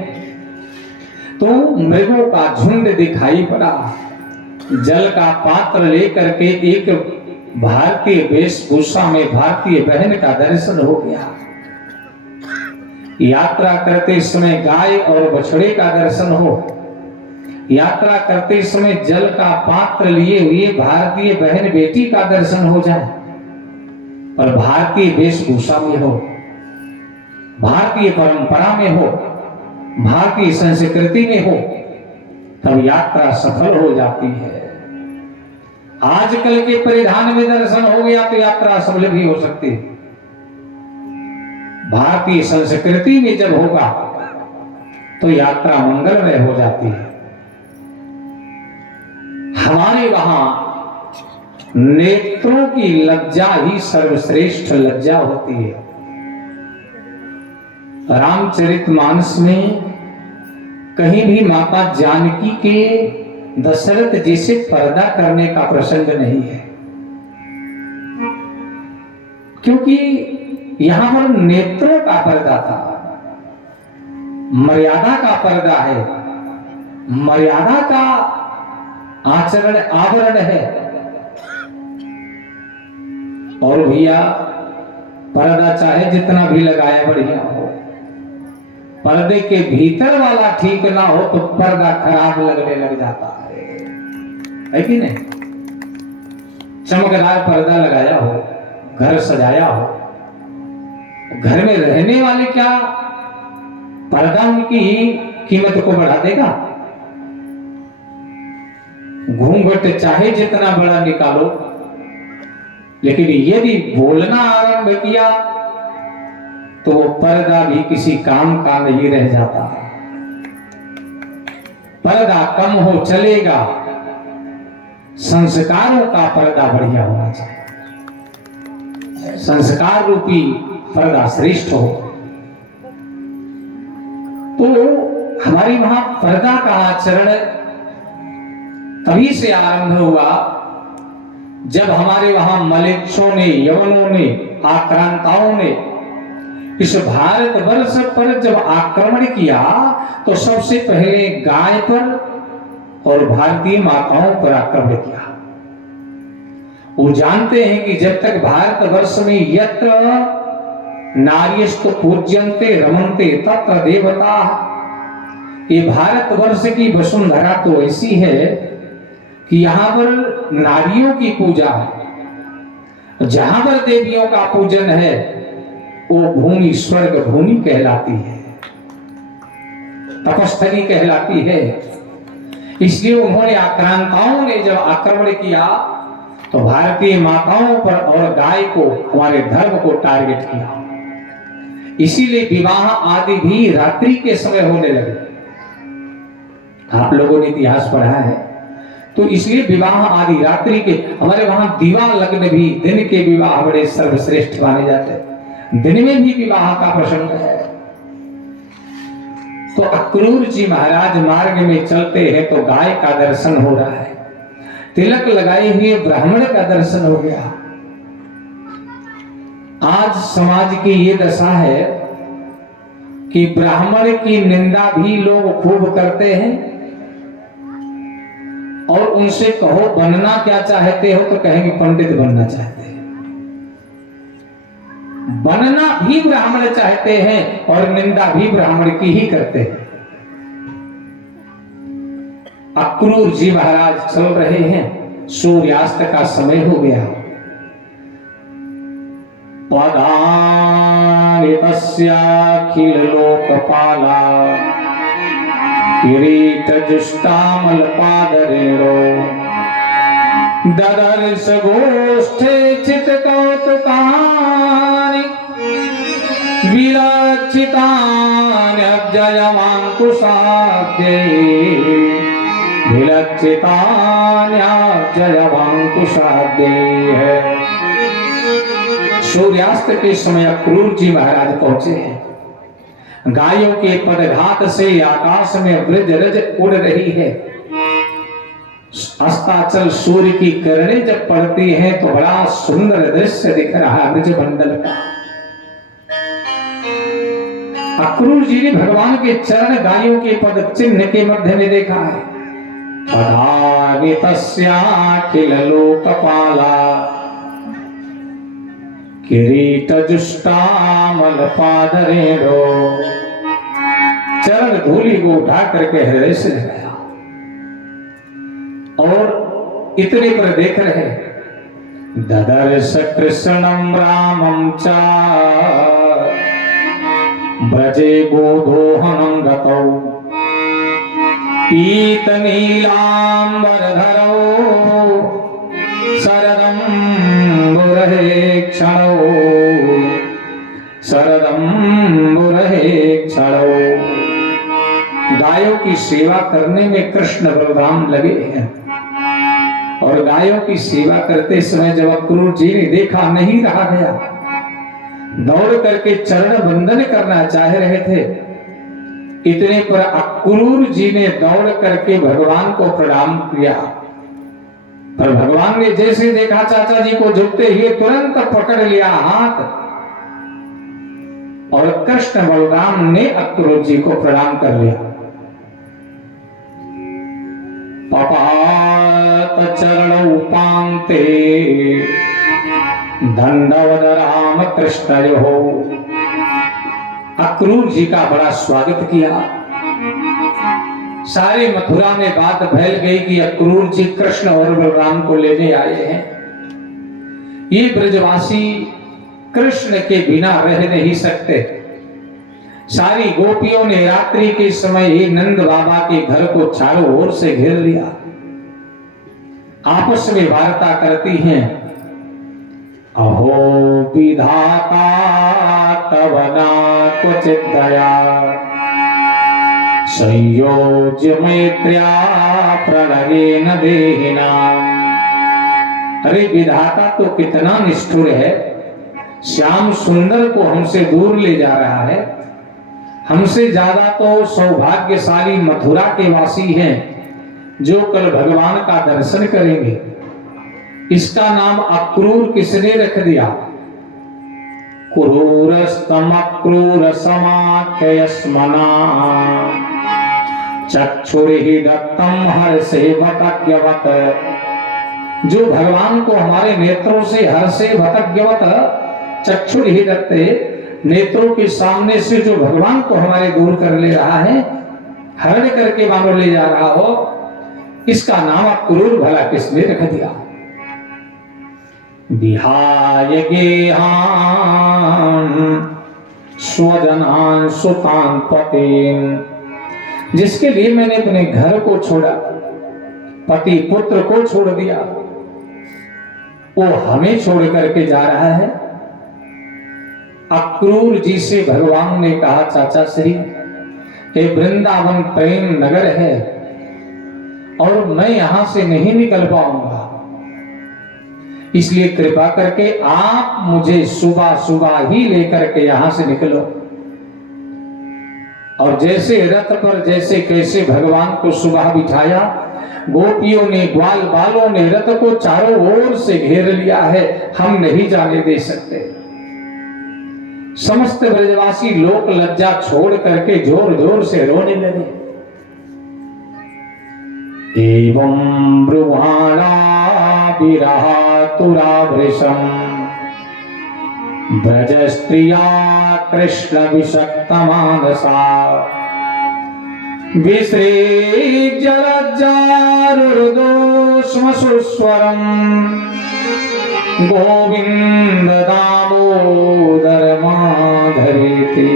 तो मृगों का झुंड दिखाई पड़ा। जल का पात्र लेकर के एक भारतीय वेशभूषा में भारतीय बहन का दर्शन हो गया। यात्रा करते समय गाय और बछड़े का दर्शन हो, यात्रा करते समय जल का पात्र लिए हुए भारतीय बहन बेटी का दर्शन हो जाए और भारतीय वेशभूषा में हो, भारतीय परंपरा में हो, भारतीय संस्कृति में हो, तब यात्रा सफल हो जाती है। आजकल के परिधान में दर्शन हो गया तो यात्रा सफल भी हो सकती है। भारतीय संस्कृति में जब होगा तो यात्रा मंगलमय हो जाती है। हमारे वहां नेत्रों की लज्जा ही सर्वश्रेष्ठ लज्जा होती है। रामचरितमानस में कहीं भी माता जानकी के दशरथ जी से पर्दा करने का प्रसंग नहीं है, क्योंकि यहां पर नेत्रों का पर्दा था, मर्यादा का पर्दा है, मर्यादा का आचरण आवरण है। और भैया पर्दा चाहे जितना भी लगाया बढ़िया हो, पर्दे के भीतर वाला ठीक ना हो तो पर्दा खराब लगने लग जाता है कि नहीं? चमकदार पर्दा लगाया हो, घर सजाया हो, घर में रहने वाले क्या पर्दा उनकी कीमत को बढ़ा देगा? घूंघट चाहे जितना बड़ा निकालो, लेकिन यदि बोलना आरंभ किया तो वो पर्दा भी किसी काम का नहीं रह जाता। पर्दा कम हो चलेगा, संस्कारों का पर्दा बढ़िया होना चाहिए। संस्कार रूपी पर्दा श्रेष्ठ हो। तो हमारी वहां पर्दा का आचरण तभी से आरंभ हुआ जब हमारे वहां मलेच्छों ने, यवनों ने, आक्रांताओं ने इस भारतवर्ष पर जब आक्रमण किया तो सबसे पहले गाय पर और भारतीय माताओं पर आक्रमण किया। वो जानते हैं कि जब तक भारतवर्ष में यत्र नार्यस्तु पूज्यन्ते रमन्ते तत्र देवता, ये भारतवर्ष की वसुंधरा तो ऐसी है कि यहां पर नारियों की पूजा है, जहां पर देवियों का पूजन है वो भूमि स्वर्ग भूमि कहलाती है, तपस्थली कहलाती है। इसलिए उन्होंने आक्रांताओं ने जब आक्रमण किया तो भारतीय माताओं पर और गाय को, हमारे धर्म को टारगेट किया। इसीलिए विवाह आदि भी रात्रि के समय होने लगे। आप लोगों ने इतिहास पढ़ा है, तो इसलिए विवाह आदि रात्रि के, हमारे वहां दिवा लग्न भी, दिन के विवाह बड़े सर्वश्रेष्ठ माने जाते हैं। दिन में भी विवाह का प्रसंग है। तो अक्रूर जी महाराज मार्ग में चलते हैं तो गाय का दर्शन हो रहा है, तिलक लगाए हुए ब्राह्मण का दर्शन हो गया। आज समाज की ये दशा है कि ब्राह्मण की निंदा भी लोग खूब करते हैं, और उनसे कहो बनना क्या चाहते हो तो कहेंगे पंडित बनना चाहते हैं। बनना भी ब्राह्मण चाहते हैं और निंदा भी ब्राह्मण की ही करते हैं। अक्रूर जी महाराज चल रहे हैं, सूर्यास्त का समय हो गया। पदानि तस्याखिल लोकपाला किरीट जुष्टामल पादरेणो ददर्श गोष्ठे चित कौतुकानि विलक्षितानि अब्जयमांकुशाब्दे विलक्षितानि अब्जयमांकुशाब्दे है। सूर्यास्त के समय अक्रूर जी महाराज पहुंचे हैं। गायों के पदघात से आकाश में ब्रजरज उड़ रही है। अस्ताचल सूर्य की किरणें जब पड़ती हैं तो बड़ा सुंदर दृश्य दिख रहा है ब्रजमंडल का। अक्रूर जी ने भगवान के चरण गायों के पद चिन्ह के मध्य में देखा है। पदानि तस्याखिल लोकपाला किरीट जुष्टामल पादरेणो। चरण धूलि को उठा करके हृदय से लगाया। इतने पर देख रहे, ददर्श कृष्णं रामं च ब्रजे गोदोहनं गतौ पीतनीलाम्बरधरौ शरदम्बुरहे क्षणौ शरदम्बुरहे क्षणौ। गायों की सेवा करने में कृष्ण बलराम लगे हैं और गायों की सेवा करते समय जब अक्रूर जी ने देखा नहीं रहा गया, दौड़ करके चरण वंदन करना चाह रहे थे। इतने पर अक्रूर जी ने दौड़ करके भगवान को प्रणाम किया, पर भगवान ने जैसे देखा चाचा जी को झुकते हुए तुरंत पकड़ लिया हाथ और कृष्ण बलराम ने अक्रूर जी को प्रणाम कर लिया। पपात चरणौ पान्ते दंडवद राम कृष्णयोः। अक्रूर जी का बड़ा स्वागत किया। सारे मथुरा में बात फैल गई कि अक्रूर जी कृष्ण और बलराम को लेने आए हैं। ये ब्रजवासी कृष्ण के बिना रह नहीं सकते। सारी गोपियों ने रात्रि के समय ही नंद बाबा के घर को चारों ओर से घेर लिया। आपस में वार्ता करती हैं, अहो विधाता तव न क्वचित् दया संयोज्य मैत्र्या प्रणयेन देहिनाम्। अरे विधाता तो कितना निष्ठुर है, श्याम सुंदर को हमसे दूर ले जा रहा है। हमसे ज्यादा तो सौभाग्यशाली मथुरा के वासी हैं जो कल भगवान का दर्शन करेंगे। इसका नाम अक्रूर किसने रख दिया? क्रूरस्तमक्रूर समाख्यस्मना चक्षुरिहि दत्तम हर्षेवतज्ञवत्। जो भगवान को हमारे नेत्रों से हर्षेवतज्ञवत् चक्षुरिहि दत्ते, नेत्रों के सामने से जो भगवान को हमारे दूर कर ले रहा है, हरण करके मानो ले जा रहा हो, इसका नाम अक्रूर भला किसने रख दिया? विहाय गेहान स्वजनान सुतान पतेन। जिसके लिए मैंने अपने घर को छोड़ा, पति पुत्र को छोड़ दिया, वो हमें छोड़ करके जा रहा है। अक्रूर जी से भगवान ने कहा, चाचा श्री, ये वृंदावन प्रेम नगर है और मैं यहां से नहीं निकल पाऊंगा, इसलिए कृपा करके आप मुझे सुबह सुबह ही लेकर के यहां से निकलो। और जैसे रथ पर जैसे कैसे भगवान को सुबह बिठाया, गोपियों ने ग्वाल बालों ने रथ को चारों ओर से घेर लिया है, हम नहीं जाने दे सकते। समस्त ब्रजवासी लोक लज्जा छोड़ करके जोर जोर से रोने लगे। एवं ब्रुवाणा विरहातुराभृशम् ब्रज स्त्रिया कृष्ण विषक्तमानसा विसृज्यलज्जारुर्दोष्मसुस्वरम् गोविंद दामोदर माधवेति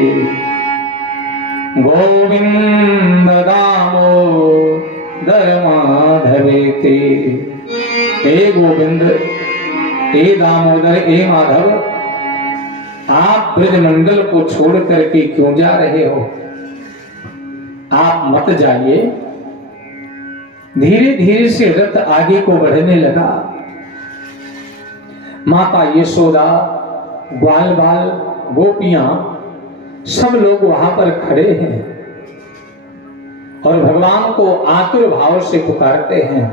गोविंद दामोदर माधवेति। हे गोविंद, हे दामोदर, हे माधव, आप ब्रजमंडल को छोड़ करके क्यों जा रहे हो? आप मत जाइए। धीरे धीरे से रथ आगे को बढ़ने लगा। माता यशोदा, ग्वाल बाल, गोपियां सब लोग वहां पर खड़े हैं और भगवान को आतुर भाव से पुकारते हैं।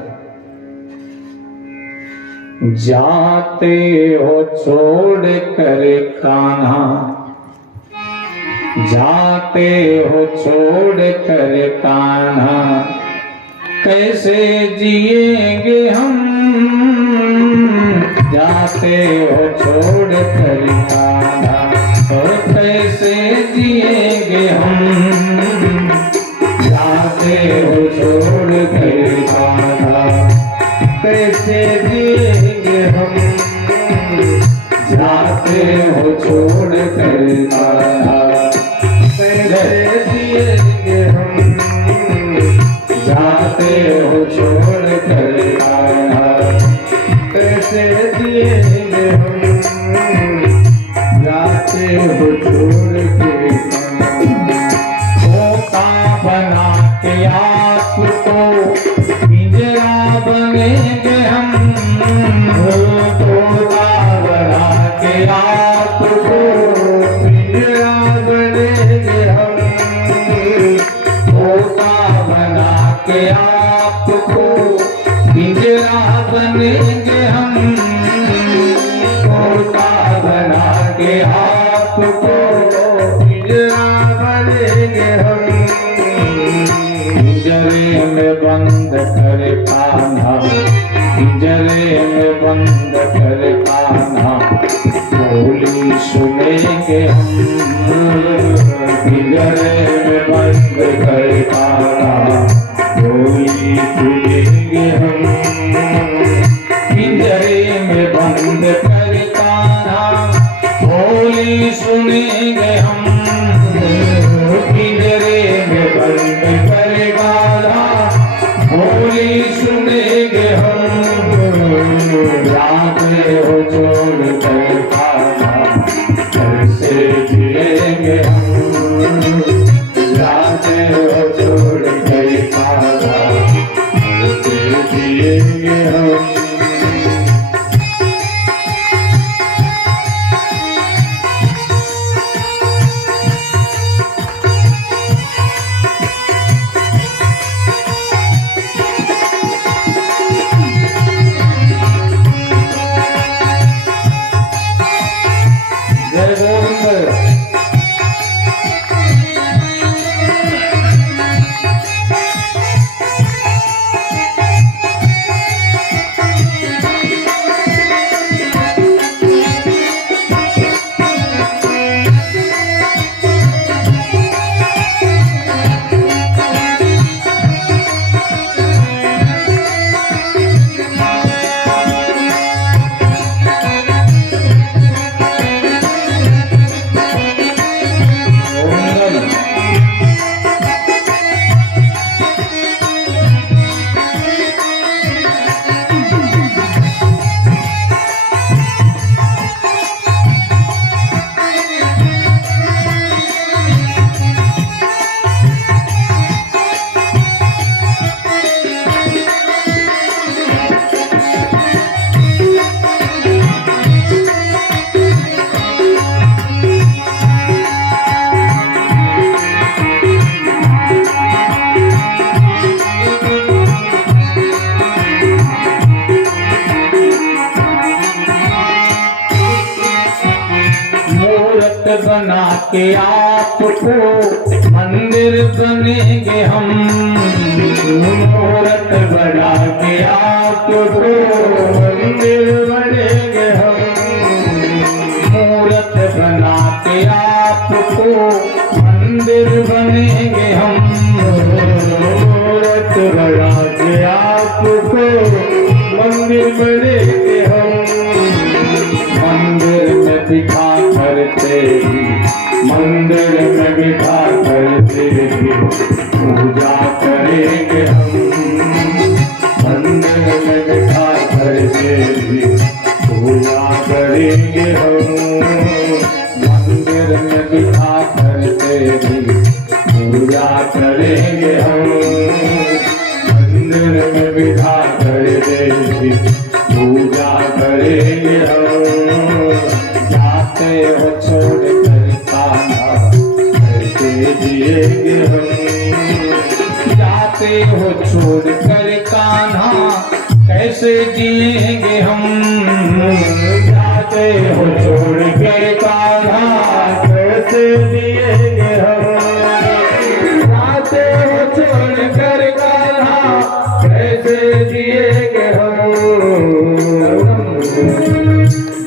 जाते हो छोड़ कर कान्हा, जाते हो छोड़ कर कान्हा, कैसे जिएंगे हम? जाते हो छोड़ कर कान्हा, तो कैसे जिएंगे हम? जाते हो छोड़ कर कान्हा, कैसे छोड़ कर कान्हा कैसे जिएंगे हम, जाते हो छोड़ कर कान्हा कैसे जिएंगे हम, जाते हो छोड़ के कान्हा। तोता बना के आपको पिंजरा बनेंगे हम, तोता बना के आपको पिंजरा बनेंगे हम, तोता बना के आपको पिंजरा बनेंगे हम, तोता बना के आपको पिंजरा बनेंगे हम, पिंजरे में बंद कर कान्हा, पिंजरे में बंद कर कान्हा, बोली सुनेंगे हम, पिंजरे में बंद कर कान्हा बोली सुनेंगे हम, पिंजरे में बंद कर कान्हा, बोली सुनेंगे हम, पिंजरे में बंद कर कान्हा, बोली सुनेंगे हम, जाते हो छोड़ कर कान्हा कैसे जिएंगे हम, जाते हो छोड़ कर कान्हा कैसे जिएंगे हम। जय गोविंद। बना के आपको मंदिर बनेंगे हम, मूरत बना के आपको मंदिर बनेंगे हम, मूरत बना के आपको मंदिर बनेंगे हम, मूरत बना के आपको मंदिर बनेंगे हम, मंदिर में बिठा करते मंदिर में बिठा करते पूजा करेंगे हम, मंदिर में बिठा करके पूजा करेंगे हम, मंदिर में बिठा करते पूजा करेंगे हम, मंदिर में बिठा करके पूजा करेंगे हम, जाते हो छोड़ कर कान्हा कैसे जिएंगे हम, जाते हो छोड़ कर कान्हा कैसे जिएंगे हम, जाते हो छोड़ के कान्हा कैसे जिएंगे हम, जाते हो छोड़ कर कान्हा कैसे जिएंगे हम,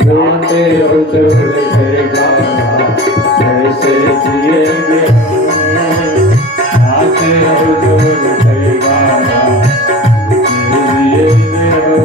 जाते हो छोड़ के कान्हा कैसे जिएंगे हम, जाते हो छोड़ के कान्हा कैसे जिएंगे हम।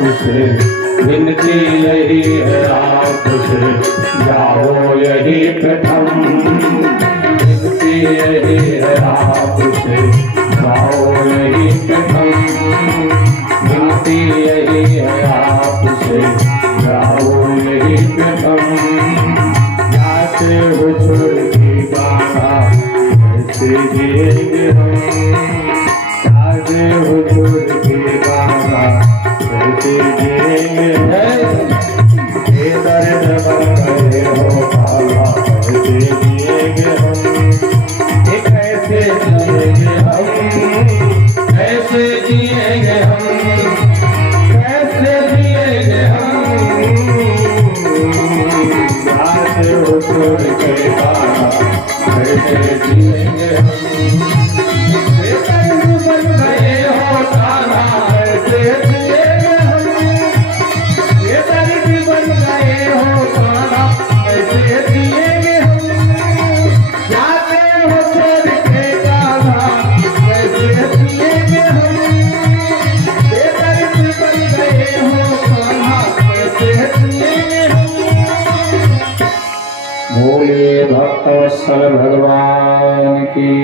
आपसे विनती यही है आपसे, जाओ यही प्रथम। विनती यही है आपसे, जाओ यही प्रथम। विनती यही है आपसे, जाओ यही प्रथम। जाते हो छोड़ के गाना, कैसे जिएंगे हम। जाते हो छोड़ के गाना, कैसे जिएंगे हम। ये दर्द बन गए हो काला, कैसे जिएंगे हम। ये कैसे जिएंगे हम, कैसे जिएंगे हम, कैसे जिएंगे हम। जाते हो छोड़ के गाना, कैसे जिएंगे हम। ये दर्द बन गए हो काला, कैसे जिएंगे हम। ये दर्द बन गए हो काला, कैसे जिएंगे हम। जाते हो छोड़ के गाना, कैसे जिएंगे हम। ये दर्द बन गए हो काला, कैसे जिएंगे हम। बोले भक्तवत्सल भगवान की,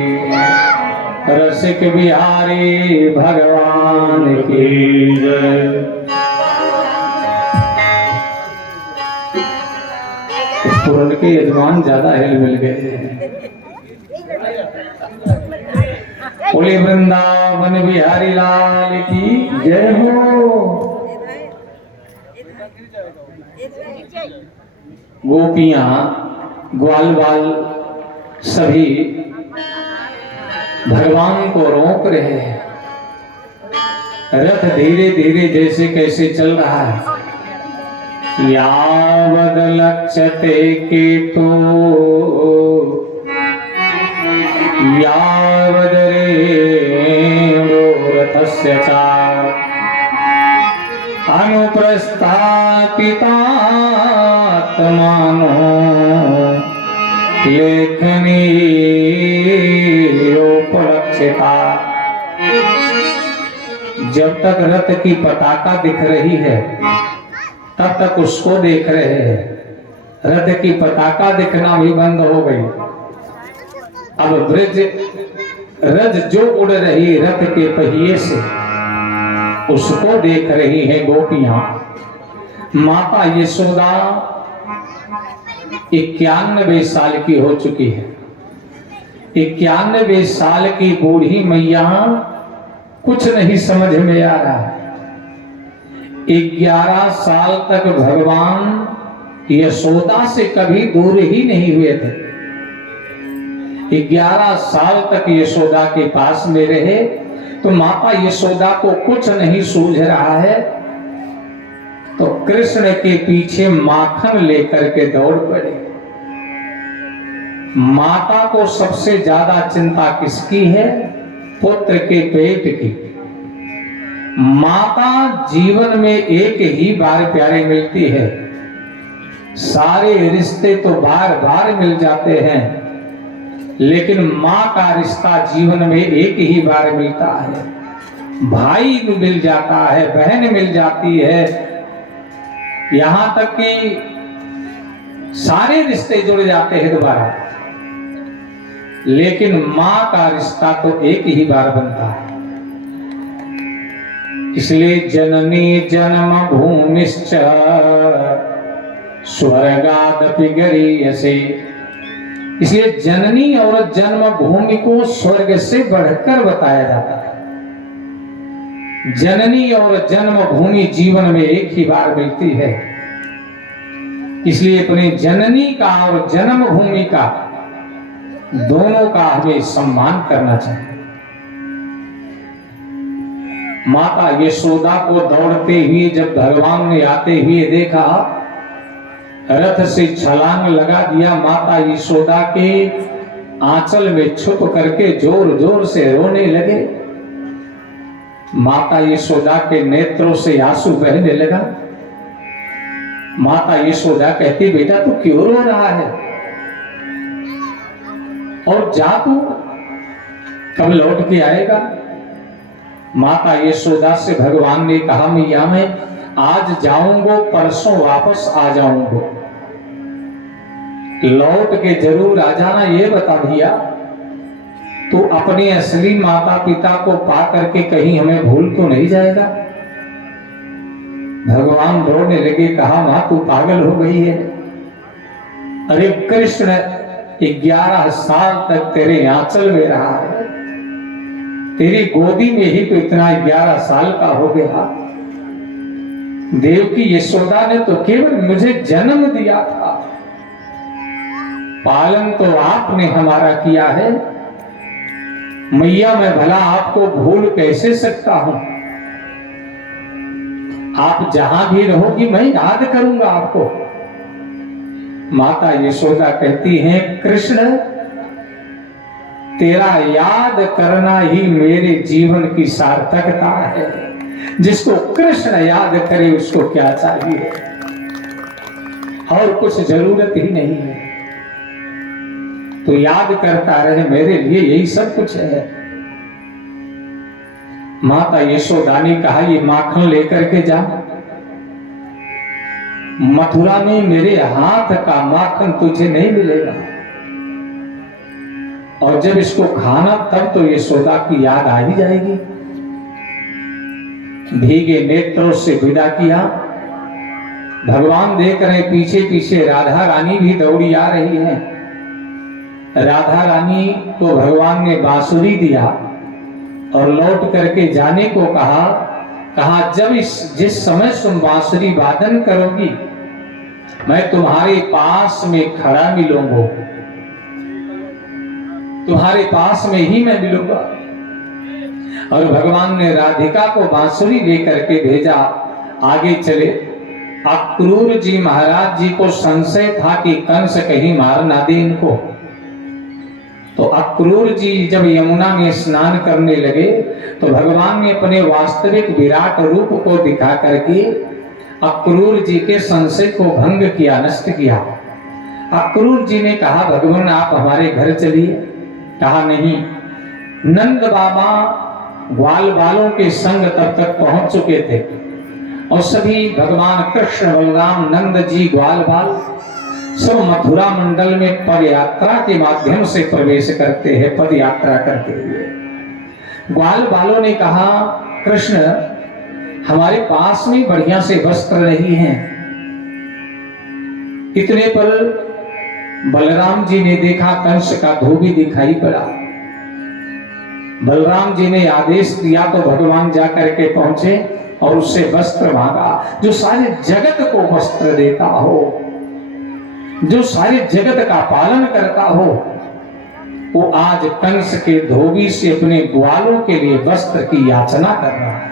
रसिक बिहारी भगवान की जय। पूर्ण के यजमान ज्यादा हिल मिल गए। बोले वृंदावन बिहारी लाल की जय हो। गोपियां ग्वाल बाल सभी भगवान को रोक रहे हैं। रथ धीरे धीरे जैसे कैसे चल रहा है। यावद लक्ष्यते केतो, यावद रेणो रथस्य चार, अनुप्रस्थापितात्मानो लेखनीयोपलक्षिता। जब तक रथ की पताका दिख रही है तब तक उसको देख रहे हैं। रथ की पताका दिखना भी बंद हो गई। अब ब्रज रथ जो उड़ रही रथ के पहिए से उसको देख रही है गोपियां। माता यशोदा 91 साल की हो चुकी है। 91 साल की बूढ़ी मैया कुछ नहीं समझ में आ रहा है। 11 साल तक भगवान यशोदा से कभी दूर ही नहीं हुए थे। 11 साल तक यशोदा के पास में रहे तो माता यशोदा को कुछ नहीं सूझ रहा है, तो कृष्ण के पीछे माखन लेकर के दौड़ पड़े। माता को सबसे ज्यादा चिंता किसकी है? पुत्र के पेट की। माता जीवन में एक ही बार प्यारे मिलती है। सारे रिश्ते तो बार बार मिल जाते हैं, लेकिन माँ का रिश्ता जीवन में एक ही बार मिलता है। भाई मिल जाता है, बहन मिल जाती है, यहां तक कि सारे रिश्ते जुड़ जाते हैं दोबारा, लेकिन माँ का रिश्ता तो एक ही बार बनता है। इसलिए जननी जन्म भूमिश्च स्वर्गादपि गरीयसे। इसलिए जननी और जन्म भूमि को स्वर्ग से बढ़कर बताया जाता है। जननी और जन्म भूमि जीवन में एक ही बार मिलती है, इसलिए अपने जननी का और जन्म भूमि का दोनों का हमें सम्मान करना चाहिए। माता यशोदा को दौड़ते हुए जब भगवान ने आते हुए देखा, रथ से छलांग लगा दिया। माता यशोदा के आंचल में छुप करके जोर जोर से रोने लगे। माता यशोदा के नेत्रों से आंसू बहने लगा। माता यशोदा कहती, बेटा तू क्यों रो रहा है, और जा तू, कब लौट के आएगा? माता यशोदा से भगवान ने कहा, मैया मैं आज जाऊंगो परसों वापस आ जाऊंगो, लौट के जरूर आ जाना, ये बता भैया तू अपने असली माता पिता को पा करके कहीं हमें भूल तो नहीं जाएगा। भगवान रोने लगे, कहा मां तू पागल हो गई है। अरे कृष्ण 11 साल तक तेरे आंचल में रहा है, तेरी गोदी में ही तो इतना 11 साल का हो गया। देवकी यशोदा ने तो केवल मुझे जन्म दिया था, पालन तो आपने हमारा किया है। मैया मैं भला आपको भूल कैसे सकता हूं? आप जहां भी रहोगी मैं याद करूंगा आपको। माता यशोदा कहती हैं, कृष्ण तेरा याद करना ही मेरे जीवन की सार्थकता है। जिसको कृष्ण याद करे उसको क्या चाहिए, और कुछ जरूरत ही नहीं है। तो याद करता रहे, मेरे लिए यही सब कुछ है। माता यशोदा ने कहा, ये माखन लेकर के जा, मथुरा में मेरे हाथ का माखन तुझे नहीं मिलेगा, और जब इसको खाना तब तो यशोदा की याद आ ही जाएगी। भीगे नेत्रों से विदा किया। भगवान देख रहे पीछे पीछे राधा रानी भी दौड़ी आ रही है। राधा रानी को भगवान ने बांसुरी दिया और लौट करके जाने को कहा जब जिस समय तुम बांसुरी वादन करोगी मैं तुम्हारे पास में खड़ा मिलूंगा, तुम्हारे पास में ही मैं मिलूंगा। और भगवान ने राधिका को बांसुरी लेकर के भेजा, आगे चले। अक्रूर जी महाराज जी को संशय था कि कंस कहीं मार ना दे इनको, तो अक्रूर जी जब यमुना में स्नान करने लगे तो भगवान ने अपने वास्तविक विराट रूप को दिखा करके अक्रूर जी के संशय को भंग किया, नष्ट किया। अक्रूर जी ने कहा, भगवान आप हमारे घर चलिए। कहा नहीं। नंद बाबा ग्वाल बालों के संग तब तक पहुंच चुके थे, और सभी भगवान कृष्ण बलराम नंद जी ग्वाल बाल सब मथुरा मंडल में पद यात्रा के माध्यम से प्रवेश करते हैं, पद यात्रा करते हुए। ग्वाल बालों ने कहा, कृष्ण हमारे पास में बढ़िया से वस्त्र नहीं हैं। इतने पर बलराम जी ने देखा कंस का धोबी दिखाई पड़ा। बलराम जी ने आदेश दिया तो भगवान जाकर के पहुंचे और उससे वस्त्र मांगा। जो सारे जगत को वस्त्र देता हो, जो सारे जगत का पालन करता हो, वो आज कंस के धोबी से अपने ग्वालों के लिए वस्त्र की याचना कर रहा है,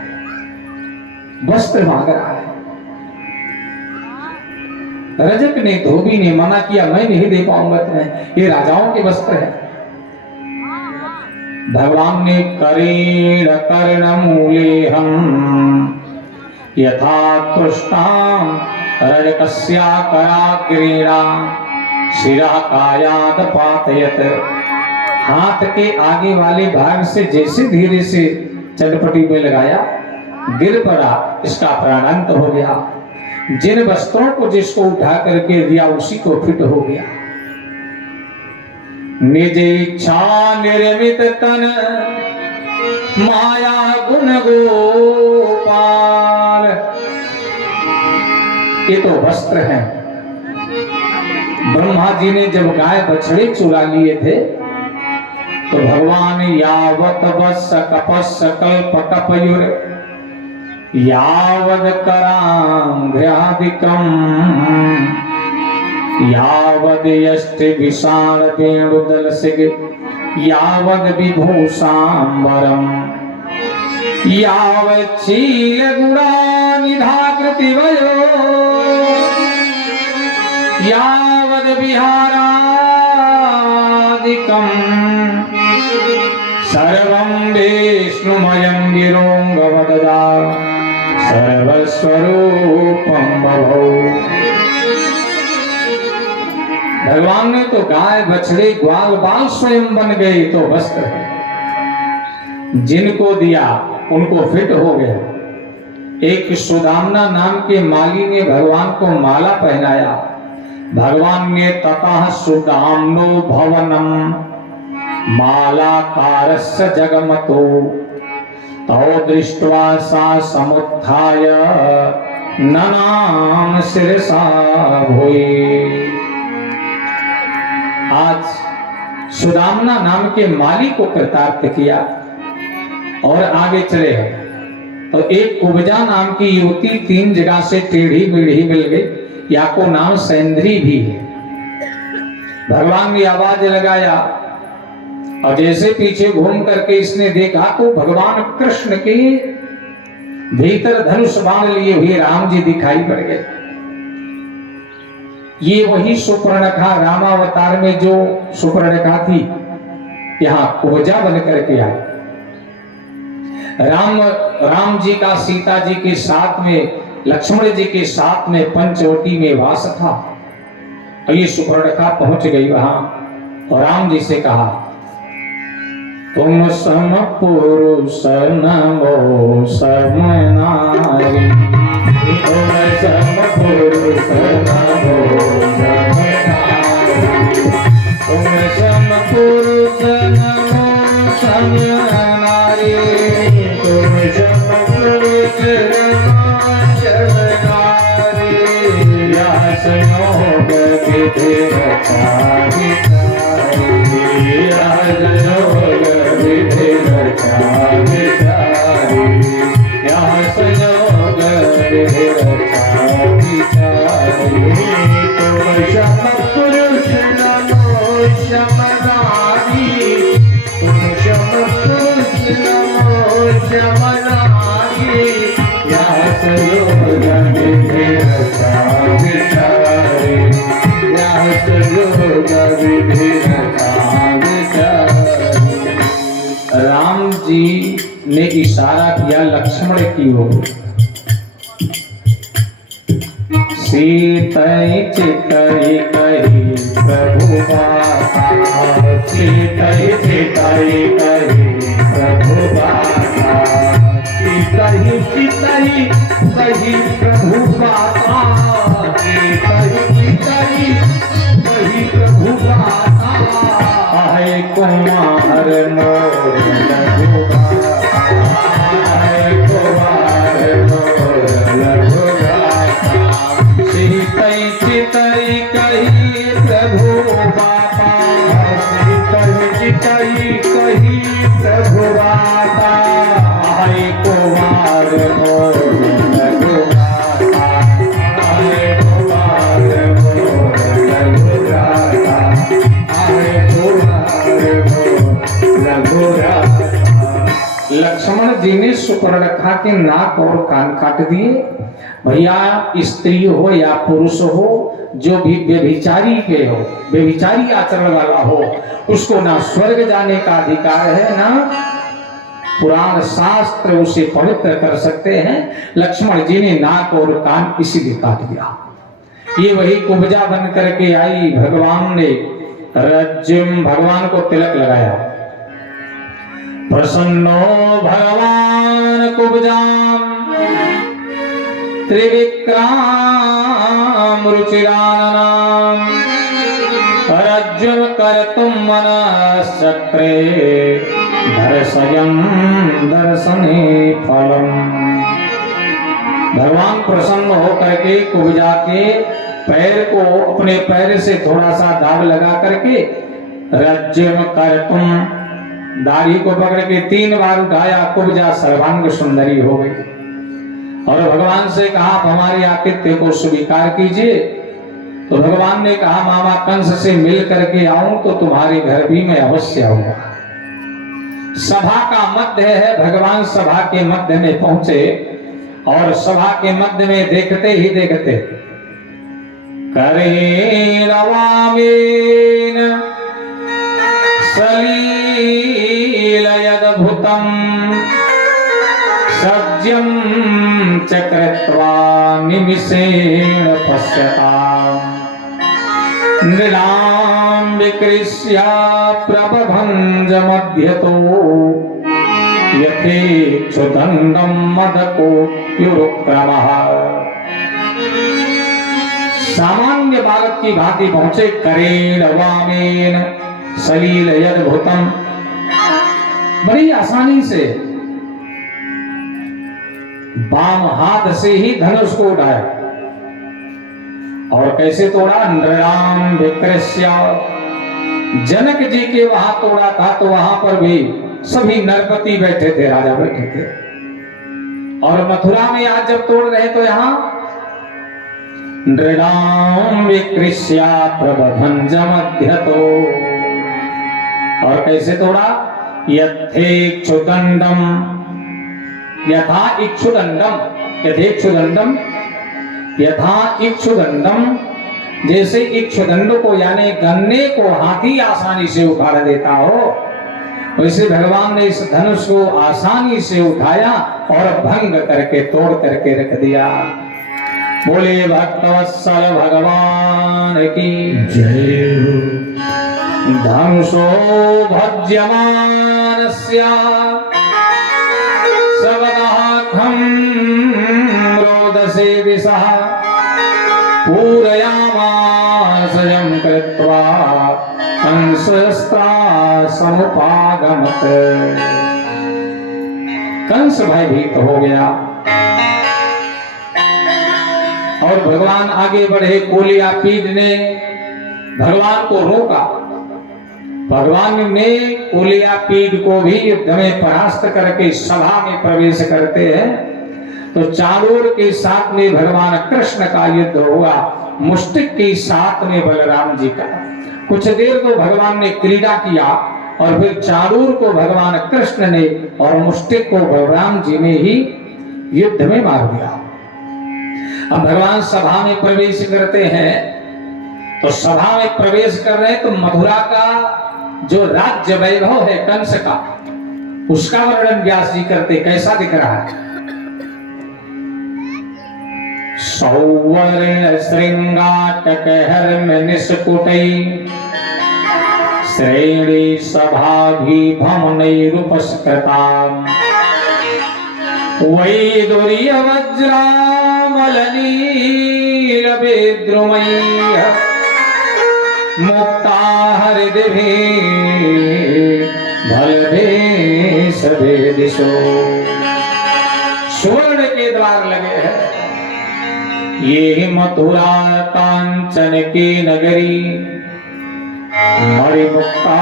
वस्त्र मांग रहा है। रजक ने धोबी ने मना किया, मैं नहीं दे पाऊंगा तुम्हें, ये राजाओं के वस्त्र है। भगवान ने करेण कर्णमूले हम यथा तुष्टां रजकस्या कराग्रेणा शिरा कायाद पातयत। हाथ के आगे वाले भाग से जैसे धीरे से चटपटी में लगाया, गिर पड़ा, इसका प्राणांत हो गया। जिन वस्त्रों को जिसको उठा करके दिया उसी को फिट हो गया। निज इच्छा निर्मित तन माया गुण गोपाल। ये तो वस्त्र हैं। ब्रह्मा जी ने जब गाय बछड़े चुरा लिए थे तो भगवान यावत वत्स कपस कल्प कपयुर यावद करांघ्रादिकम यावद यष्टि विशाल वेणुदल सिग यावद विभूषांबरम यावद शील गुणानिधाकृति वयो यावद विहारादिकम सर्वं विष्णुमयं गिरोंगवददा सर्वस्वरूपं बभौ। भगवान ने तो गाय बछड़े ग्वाल बाल स्वयं बन गए, तो वस्त्र है। जिनको दिया उनको फिट हो गया। एक सुदामना नाम के माली ने भगवान को माला पहनाया। भगवान ने ततः सुदाम्नो भवनम मालाकारस्य जगमतो तौ दृष्ट्वा सा समुत्थाय ननाम शिरसा भूये। आज सुदामना नाम के माली को कृतार्थ किया और आगे चले हैं तो एक कुब्जा नाम की युवती 3 जगह से टेढ़ी मेढ़ी मिल गई। या को नाम सैंद्री भी है। भगवान ने आवाज लगाया और जैसे पीछे घूम करके इसने देखा तो भगवान कृष्ण के भीतर धनुष बाण लिए हुए राम जी दिखाई पड़ गए। ये वही सुपर्णखा रामावतार में जो सुपर्णखा थी यहाँ कुब्जा बन करके आई। राम जी का सीता जी के साथ में, लक्ष्मण जी के साथ में पंचवटी में वास था। और ये सुपर्णखा पहुंच गई वहां और राम जी से कहा, तुम सम पुरुष नमो सम नारी, तुम सम पुरुष नमो सम नारी, तुम सम पुरुष नमो सम नारी, तुम सम पुरुष नमो सम नारी, यह संयोग विधि रचारी, यह संयोग विधि रचारी, यह संयोग विधि रचारी। तुम सम पुरुष नमो सम नारी, तुम सम पुरुष नमो सम नारी, यह संयोग विधि रचारी, यह संयोग विधि रचारी। राम जी ने इशारा किया लक्ष्मण की ओर। सीतई चितई कही प्रभु बाता, सीतई चितई कही प्रभु बाता, सीतई चितई कही प्रभु बाता, सीतई चितई कही प्रभु बाता, आए कुमार मोर लघुगाता, आए कुमार मोर लघुगाता, सीतई चितई कही प्रभु बाता, सीतई चितई कही प्रभु बाता, आए कुमार मोर लघुगाता, आए कुमार मोर लघुगाता, आए कुमार मोर लघुगाता। लक्ष्मण जी ने सुपर्णखा के नाक और कान काट दिए। भैया स्त्री हो या पुरुष हो, जो भी व्यभिचारी पे हो, व्यभिचारी आचरण वाला हो, उसको ना स्वर्ग जाने का अधिकार है, ना पुराण शास्त्र उसे पवित्र कर सकते हैं। लक्ष्मण जी ने नाक और कान इसीलिए काट दिया। ये वही कुब्जा बन करके आई। भगवान ने रज्जुम, भगवान को तिलक लगाया। प्रसन्नो भगवान कुब्जाम त्रिविक्रम रुचिराननाम, रज्जुम कर्तुम मनश्चक्रे दर्शयम् दर्शने फलम। भगवान प्रसन्न होकर के कुब्जा के पैर को अपने पैर से थोड़ा सा दाब लगा करके रज्जुम कर्तुम, दाढ़ी को पकड़ के 3 बार उठाया। कुब्जा सर्वांग सुंदरी हो गई और भगवान से कहा, आप हमारे आतिथ्य को स्वीकार कीजिए। तो भगवान ने कहा, मामा कंस से मिल करके आऊं तो तुम्हारे घर भी मैं अवश्य आऊंगा। सभा का मध्य है। भगवान सभा के मध्य में पहुंचे और सभा के मध्य में देखते ही देखते करे रवामीन सलील यद्भुतम सज्जम चक्रत्वा निमिषेण पश्यताम् नृणां विकृष्य प्रबभंज मध्यतो यथेक्षुदंडम मदको युरुक्रमः। सामान्य बालक की भांति पहुंचे करेण वामेन सलील यद्भुतम, बड़ी आसानी से बाम हाथ से ही धनुष को उठाया। और कैसे तोड़ा? नृणाम विकृष्य, जनक जी के वहां तोड़ा था तो वहां पर भी सभी नरपति बैठे थे, राजा बैठे थे। और मथुरा में आज जब तोड़ रहे तो यहां नृणाम विकृष्य प्रबभंजमध्यतो। और कैसे तोड़ा? यथेक्षुदंडम, यथा इक्षुदंडम, यथेक्षुदंडम, यथा इक्षुदंडम, जैसे इक्षुदंड को यानी गन्ने को हाथी आसानी से उखाड़ देता हो, वैसे भगवान ने इस धनुष को आसानी से उठाया और भंग करके तोड़ करके रख दिया। बोले भक्तवत्सल भगवान की जय। धनुषो भज्यमानस्य सर्वदाहं रोदसे दिशः पूरयामास यं कृत्वा कंसस्त्रा समुपागमत्। कंस भयभीत हो गया और भगवान आगे बढ़े। कोलियापीड ने भगवान को रोका। भगवान ने कोलियापीड को भी युद्ध में परास्त करके सभा में प्रवेश करते हैं तो चाणूर के साथ में भगवान कृष्ण का युद्ध हुआ, मुष्टिक के साथ में बलराम जी का। कुछ देर तो भगवान ने क्रीड़ा किया और फिर चाणूर को भगवान कृष्ण ने और मुष्टिक को बलराम जी ने ही युद्ध में मार दिया। अब भगवान सभा में प्रवेश करते हैं तो सभा में प्रवेश कर रहे हैं तो मथुरा का जो राज्य वैभव है कंस का, उसका वर्णन व्यास जी करते। कैसा दिख रहा है? सौवर्ण श्रृंगाटक हर्म निष्कुटै श्रेणी सभा भी भमनैरुपस्कृताम् वैदुर्य वज्रामलनीरवेद्रुमैः मुक्ता हरिदिभिः भलभेषभे दिशो। स्वर्ण के द्वार लगे हैं। ये मथुरा कांचन की नगरी मणिमुक्ता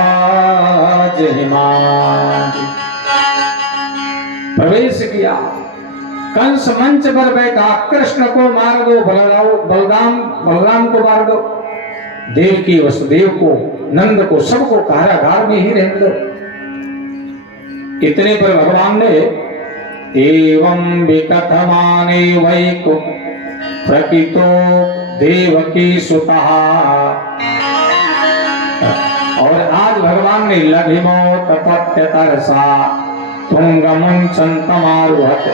जहिमान्। प्रवेश किया। कंस मंच पर बैठा, कृष्ण को मार दो, बलराम को मार दो, देवकी वसुदेव को, नंद को, सबको कारागार में ही रहने दो। इतने पर भगवान ने एवं विकथमाने वैकु प्रकृतो देवकी सुतः। और आज भगवान ने लघिमोत पत्य तरसा तुंगमुंचन्तमारुहत,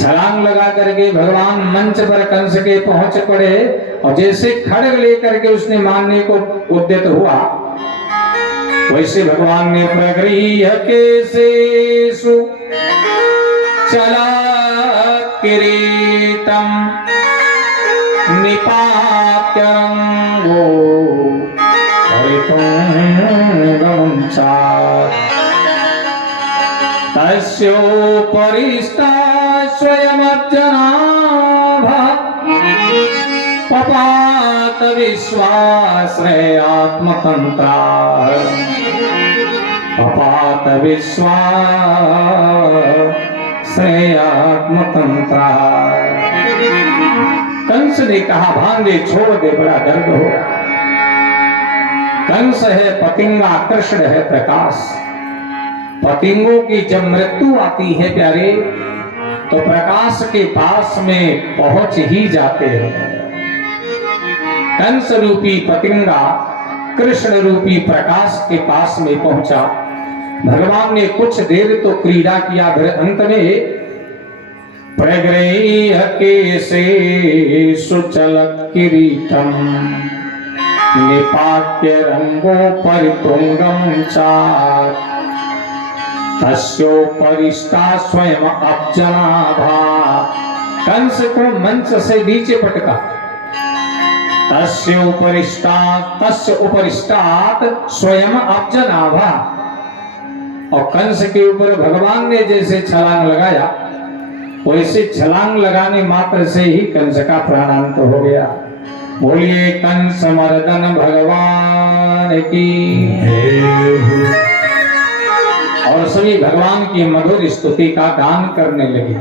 छलांग लगा करके भगवान मंच पर कंस के पहुंच पड़े और जैसे खड्ग लेकर के उसने मारने को उद्यत हुआ, वैसे भगवान ने प्रगृह्य केशेषु चला किरीटम निपात्य रंगो तस्योपरिष्टा स्वयमर्जनाभा पपात विश्वाश्रयात्मतंत्रा पपात विश्वाश्रयात्मतंत्रा। कंस ने कहा भांगे छोड़ दे, बड़ा दर्द हो रहा। कंस है पतिंगा, कृष्ण है प्रकाश। पतिंगों की जब मृत्यु आती है प्यारे तो प्रकाश के पास में पहुंच ही जाते हैं। कंस रूपी पतिंगा कृष्ण रूपी प्रकाश के पास में पहुंचा। भगवान ने कुछ देर तो क्रीड़ा किया, फिर अंत में प्रगृह्य केशेषु चलत् किरीटम निपात्य रंगो परितुंगम चार। तस्योपरिष्टा स्वयं अब्जनाभा। कंस को मंच से नीचे पटका। तस्य उपरिष्टात स्वयं अब्जनाभा। और कंस के ऊपर भगवान ने जैसे छलांग लगाया, वैसे छलांग लगाने मात्र से ही कंस का प्राणांत हो गया। बोलिए कंस मर्दन भगवान की। और सभी भगवान की मधुर स्तुति का गान करने लगे।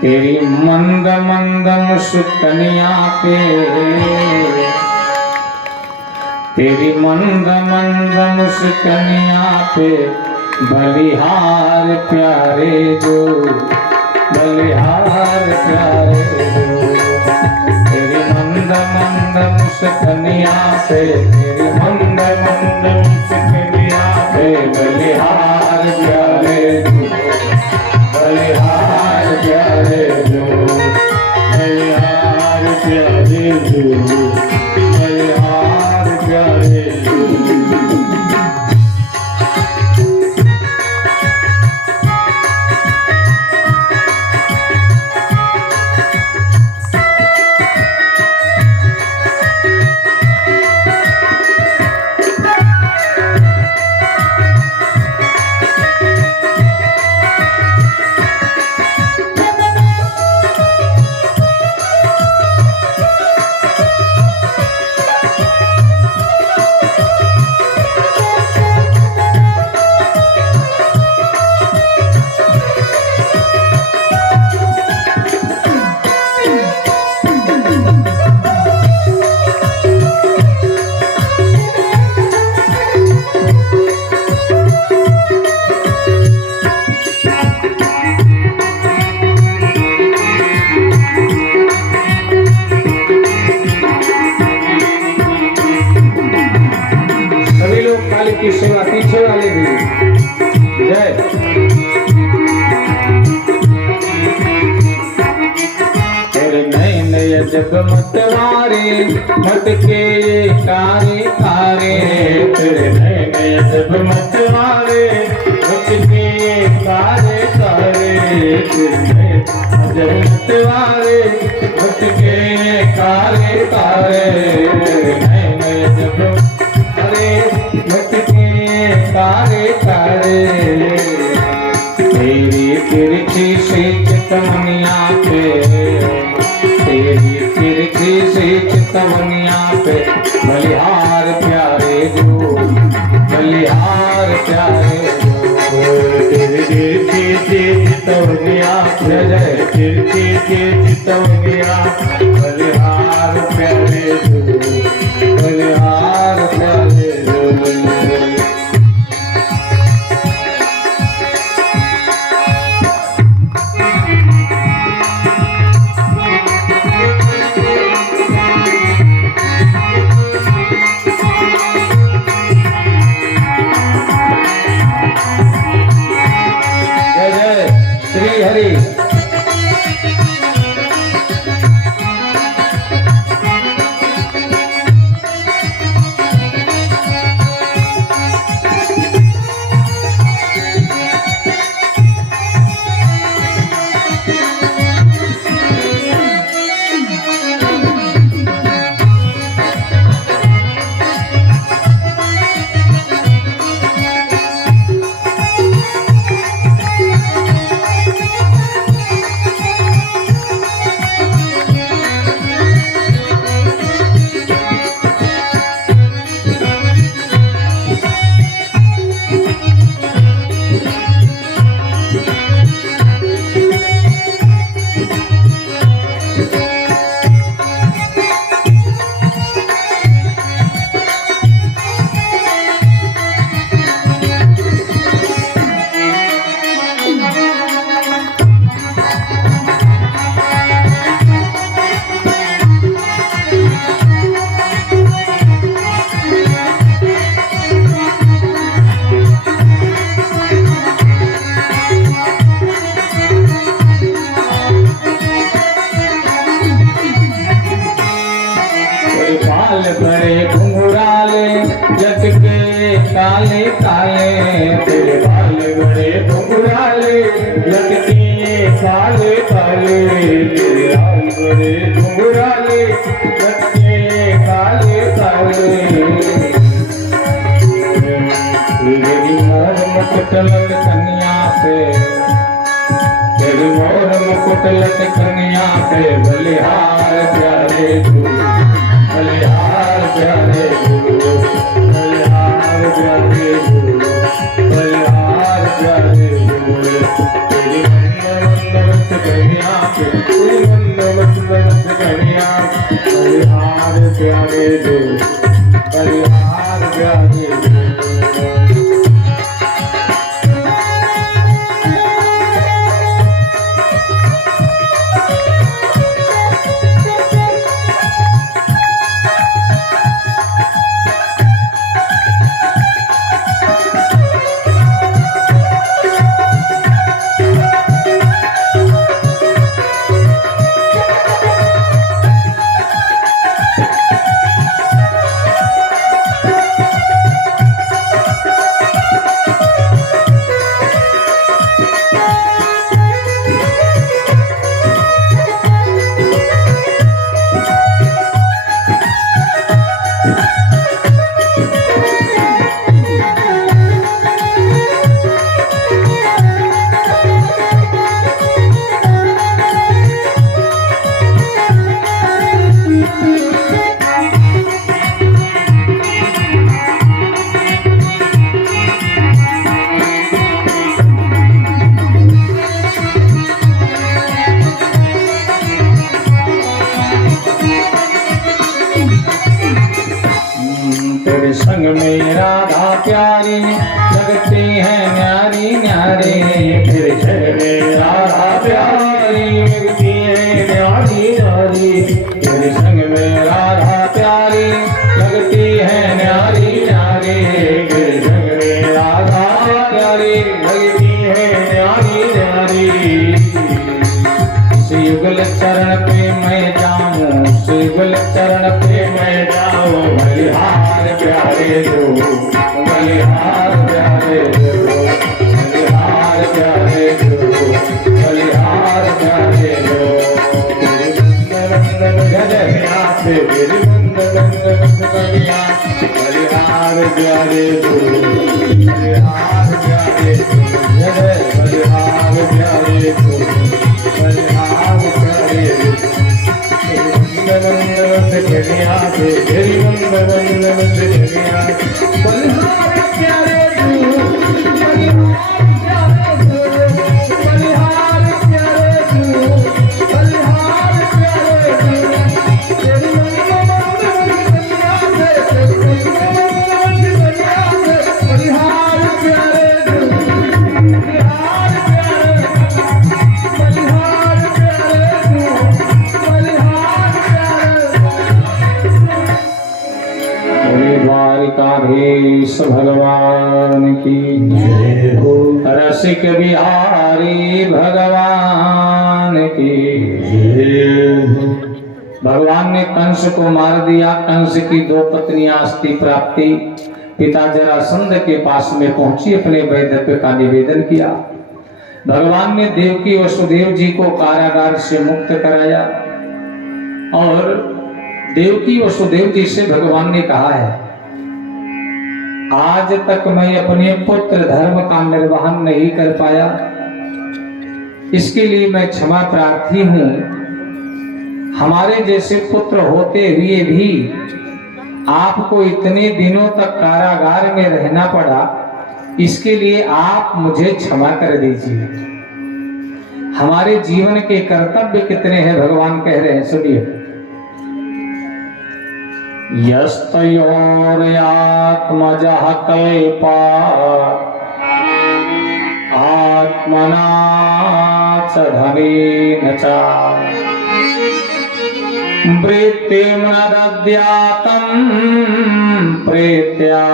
तेरी मंद मंद मुस्कनिया पे, तेरी मंद मंद मुस्कनिया पे बलिहार प्यारे जो, बलिहार प्यारे जो। तेरी मंद मंद मुस्कनिया पे, तेरी मंद मंद मुस्कनिया पे बलिहार प्यारे जो, बलिहार प्यारे जो, बलिहार प्यारे जो, बलिहार प्यारे जो। की सेवा पीछे वाले भी। जय। तेरे नए नए जब मतवारे मटके ये कारे कारे, तेरे नए नए जब मतवारे मटके ये कारे कारे, तेरे नए जब मतवारे मटके ये कारे कारे, नए नए जब कारे कारे। तेरी तिरछी सी चितवनिया पे, तेरी तिरछी सी चितवनिया पे बलिहार प्यारे जो, बलिहार प्यारे जो। तेरी तिरछी सी चितवनिया पे, जय तिरछी सी चितवनिया बलिहार प्यारे जो, बलिहार प्यारे जो। श्री हरि। काले काले तेरे लाल बड़े घुंघराले बच्चे काले काले तेरी मोर मुकुट लट कन्या पे तेरी मोर मुकुट लट कन्या पे बलिहार प्यारे तू बलिहार प्यारे तू बलिहार प्यारे तू बलिहार प्यारे तू तेरी मंद कन्या पे तेरी मंद कन्या बलिहार प्यारे तू बलिहार प्यारे तू तेरे संग में राधा प्यारी लगती है न्यारी न्यारी तेरे संग में राधा प्यारी लगती है न्यारी न्यारी तेरे संग में राधा प्यारी लगती है न्यारी न्यारी तेरे संग में राधा प्यारी लगती है न्यारी न्यारी युगल चरण पे मैं जाऊं युगल चरण पे मैं जाऊं बलिहार प्यारे दो बलिहार प्यारे दो बलिहार प्यारे दो बलिहार प्यारे दो गजनिया पे मेरी गजनिया बलिहार प्यारे दो बलिहार प्यारे दो बलिहार प्यारे दो बलिहार प्यारे दो कन्या पे तेरी बंद कन्या बलिहार प्यारे तू बलिहार प्यारे तू बलिहार प्यारे तू तेरी बंद कन्या पे तेरी बंद कन्या पे बलिहार प्यारे तू बलिहार प्यारे बलिहार प्यारे तू बलिहार द्वारिकाधीश भगवान की जय हो रसिक बिहारी भगवान की जय हो। भगवान ने कंस को मार दिया। कंस की दो पत्नियां अस्थि प्राप्ति पिता जरासंध के पास में पहुंची अपने वैधव्य का निवेदन किया। भगवान ने देवकी वसुदेव जी को कारागार से मुक्त कराया और देवकी वसुदेव जी से भगवान ने कहा है, आज तक मैं अपने पुत्र धर्म का निर्वहन नहीं कर पाया, इसके लिए मैं क्षमा प्रार्थी हूं। हमारे जैसे पुत्र होते हुए भी आपको इतने दिनों तक कारागार में रहना पड़ा, इसके लिए आप मुझे क्षमा कर दीजिए। हमारे जीवन के कर्तव्य कितने हैं भगवान कह रहे हैं, सुनिए। यस्तयोर्यात्मजः कल्पा आत्मना च धनेन च वृत्तिमदद्यातं प्रेत्या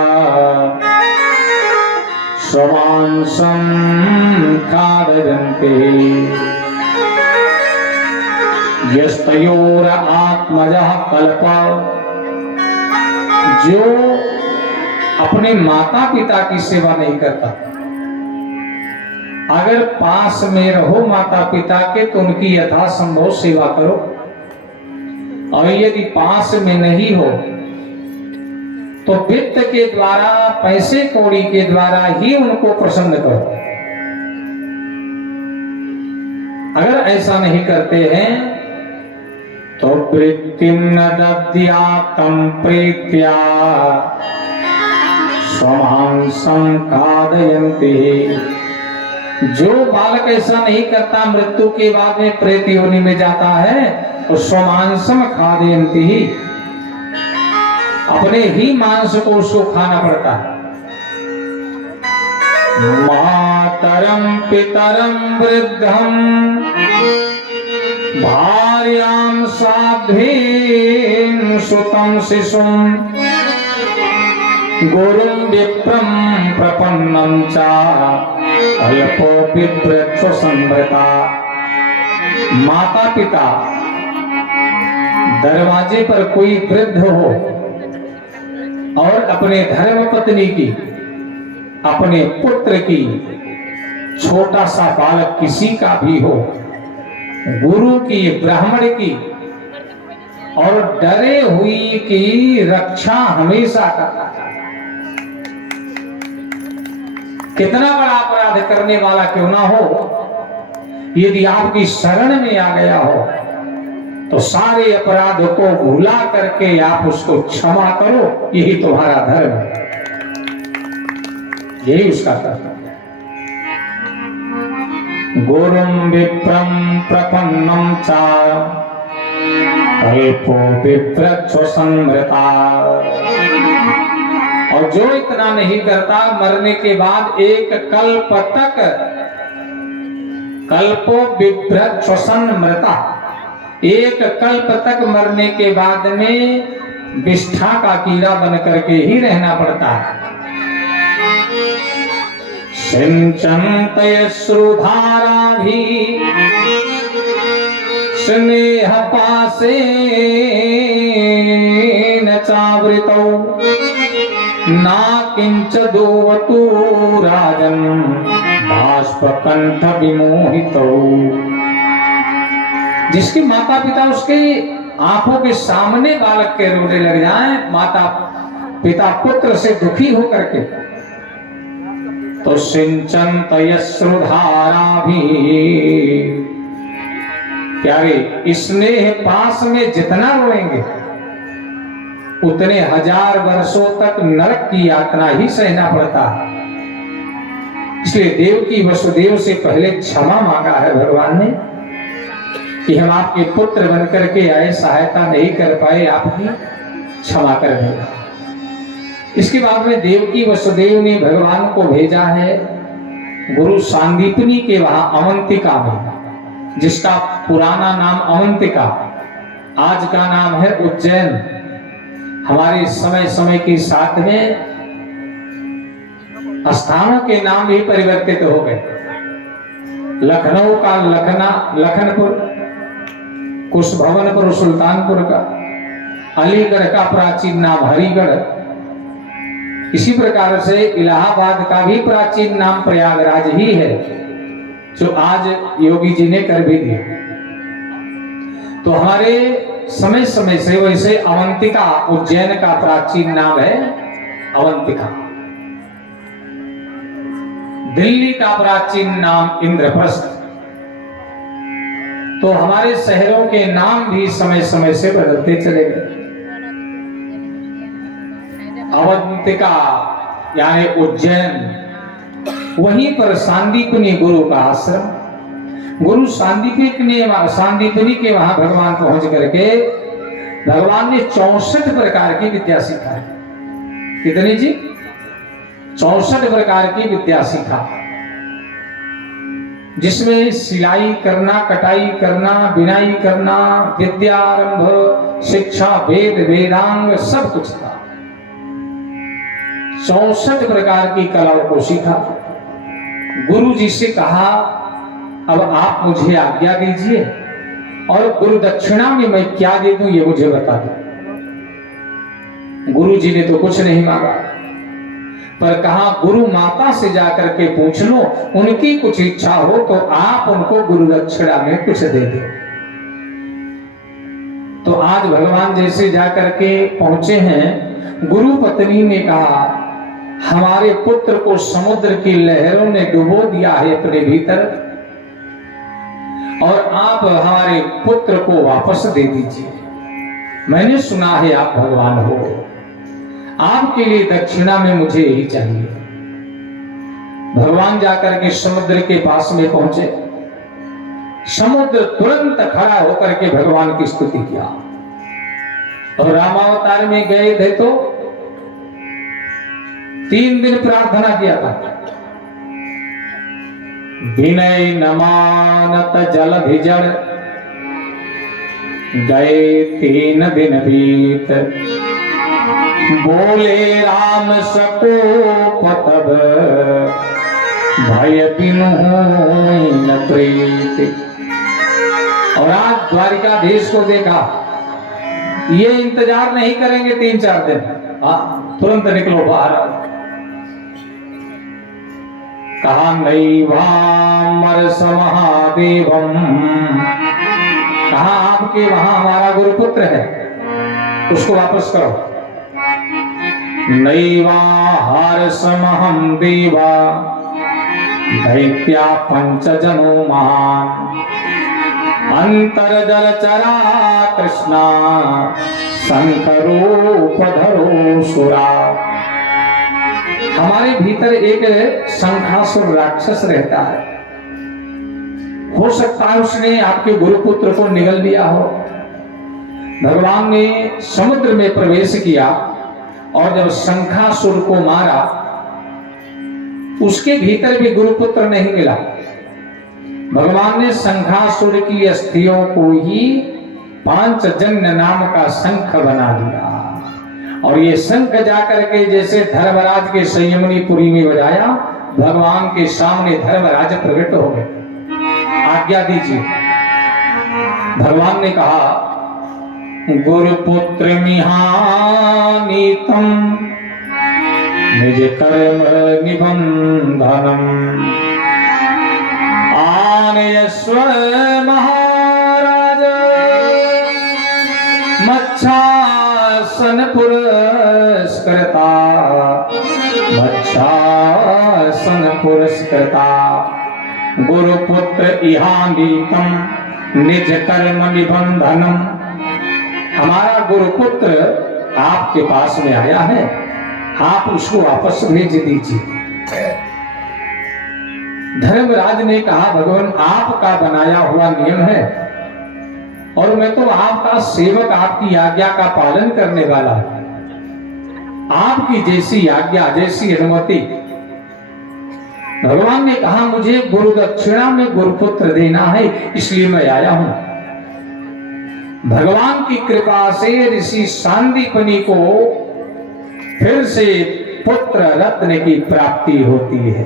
स्वमांसं खादन्ते यस्तयोरात्मजः कल्पा, जो अपने माता पिता की सेवा नहीं करता, अगर पास में रहो माता पिता के तो उनकी यथासंभव सेवा करो, और यदि पास में नहीं हो तो वित्त के द्वारा, पैसे कौड़ी के द्वारा ही उनको प्रसन्न करो। अगर ऐसा नहीं करते हैं तो वृत्तिम न दद्यातं प्रीत्या स्वमांसं खादयन्ति। जो बालक ऐसा नहीं करता, मृत्यु के बाद में प्रेत योनि में जाता है और स्वमांसम खादयन्ति, अपने ही मांस को उसको खाना पड़ता है। मातरम पितरम वृद्धम भार्यां साध्वीं सुतं शिशुं गुरुं विप्रं प्रपन्नं च अल्पो विप्रच्छ संवृता। माता पिता, दरवाजे पर कोई वृद्ध हो और अपने धर्म पत्नी की, अपने पुत्र की, छोटा सा बालक किसी का भी हो, गुरु की, ब्राह्मण की, और डरे हुई की रक्षा हमेशा करना चाहिए। कितना बड़ा अपराध करने वाला क्यों ना हो, यदि आपकी शरण में आ गया हो तो सारे अपराध को भुला करके आप उसको क्षमा करो। यही तुम्हारा धर्म है, यही उसका कर्तव्य है। गुरुं विप्रं प्रपन्नं च अल्पो विप्रच्छ संवृता। और जो इतना नहीं करता, मरने के बाद एक कल्प तक, कल्पो विप्रच्छ संवृता, एक कल्प तक मरने के बाद में विष्ठा का कीड़ा बन करके ही रहना पड़ता है। सिंचन्ते श्रुधारा भी स्नेह पासे न चावृतौ ना किंच दोवतु राजन बाष्प कंठ विमोहितौ। जिसके माता पिता उसके आंखों के सामने बालक के रोने लग जाएं, माता पिता पुत्र से दुखी होकर के, तो सिंचन तयश्रुधारा भी, प्यारे, स्नेह पास में जितना रोएंगे उतने 1000 वर्षों तक नरक की यातना ही सहना पड़ता है। इसलिए देव की वसुदेव से पहले क्षमा मांगा है भगवान ने कि हम आपके पुत्र बनकर के आए, सहायता नहीं कर पाए, आपकी क्षमा कर देना। इसके बाद में देवकी वसुदेव ने भगवान को भेजा है गुरु सांदीपनी के वहां अवंतिका में, जिसका पुराना नाम अवंतिका, आज का नाम है उज्जैन। हमारे समय समय के साथ में स्थानों के नाम भी परिवर्तित हो गए। लखनऊ का लखनपुर, कुशभवनपुर सुल्तानपुर का, अलीगढ़ का प्राचीन नाम हरिगढ़, इसी प्रकार से इलाहाबाद का भी प्राचीन नाम प्रयागराज ही है, जो आज योगी जी ने कर भी दिया। तो हमारे समय समय से वैसे अवंतिका, उज्जैन का प्राचीन नाम है अवंतिका। दिल्ली का प्राचीन नाम इंद्रप्रस्थ। तो हमारे शहरों के नाम भी समय समय से बदलते चले गए। अवंतिका यानी उज्जैन, वहीं पर सांदीपनी गुरु का आश्रम। गुरु सांदीपनी के वहां भगवान पहुंच करके भगवान ने 64 प्रकार की विद्या सिखा। कितनी जी? 64 प्रकार की विद्या सीखा, जिसमें सिलाई करना, कटाई करना, बिनाई करना, विद्यारंभ, शिक्षा, वेद, वेदांग सब कुछ था। 64 प्रकार की कलाओं को सीखा। गुरु जी से कहा, अब आप मुझे आज्ञा दीजिए और गुरु दक्षिणा में मैं क्या दे दूं ये मुझे बता दो। गुरु जी ने तो कुछ नहीं मांगा, पर कहा गुरु माता से जाकर के पूछ लो, उनकी कुछ इच्छा हो तो आप उनको गुरु दक्षिणा में कुछ दे दो। तो आज भगवान जैसे जाकर के पहुंचे हैं, गुरु पत्नी ने कहा हमारे पुत्र को समुद्र की लहरों ने डुबो दिया है अपने भीतर, और आप हमारे पुत्र को वापस दे दीजिए। मैंने सुना है आप भगवान हो, आपके लिए दक्षिणा में मुझे यही चाहिए। भगवान जाकर के समुद्र के पास में पहुंचे। समुद्र तुरंत खड़ा होकर के भगवान की स्तुति किया। और रामावतार में गए थे तो 3 दिन प्रार्थना किया था। विनय नमानत जल भिजड़, गए 3 दिन बीत, बोले राम सको पतब, भय बिनु न प्रीति। और आज द्वारिकाधीश को देखा, ये इंतजार नहीं करेंगे 3-4 दिन, तुरंत निकलो बाहर। कहा नैवामर समहादेवम, कहा आपके वहां हमारा गुरुपुत्र है, उसको वापस करो। नैवाहार समहम देवा, दैत्या 5 जनो महान, अंतर जल चरा कृष्णा, शंकरोपधरो सुरा। हमारे भीतर एक शंखासुर राक्षस रहता है, हो सकता है उसने आपके गुरुपुत्र को निगल लिया हो। भगवान ने समुद्र में प्रवेश किया और जब शंखासुर को मारा, उसके भीतर भी गुरुपुत्र नहीं मिला। भगवान ने शंखासुर की अस्थियों को ही पांचजन्य नाम का शंख बना दिया, और ये शंख जाकर के जैसे धर्मराज के संयमनीपुरी में बजाया, भगवान के सामने धर्मराज प्रकट हो गए। आज्ञा दीजिए। भगवान ने कहा गुरुपुत्र मिहानीतम, निज कर्म निबंधनम, आनयस्व महाराज, मच्छासन पुरस्कृता, मच्छासन पुरस्कृता, गुरुपुत्र इहानीतम, निज कर्म निबंधनम। हमारा गुरुपुत्र आपके पास में आया है, आप उसको वापस भेज दीजिए। धर्मराज ने कहा भगवान आपका बनाया हुआ नियम है, और मैं तो आपका सेवक, आपकी आज्ञा का पालन करने वाला, आपकी जैसी आज्ञा, जैसी अनुमति। भगवान ने कहा मुझे गुरु दक्षिणा में गुरुपुत्र देना है, इसलिए मैं आया हूं। भगवान की कृपा से ऋषि सांदीपनि को फिर से पुत्र रत्न की प्राप्ति होती है।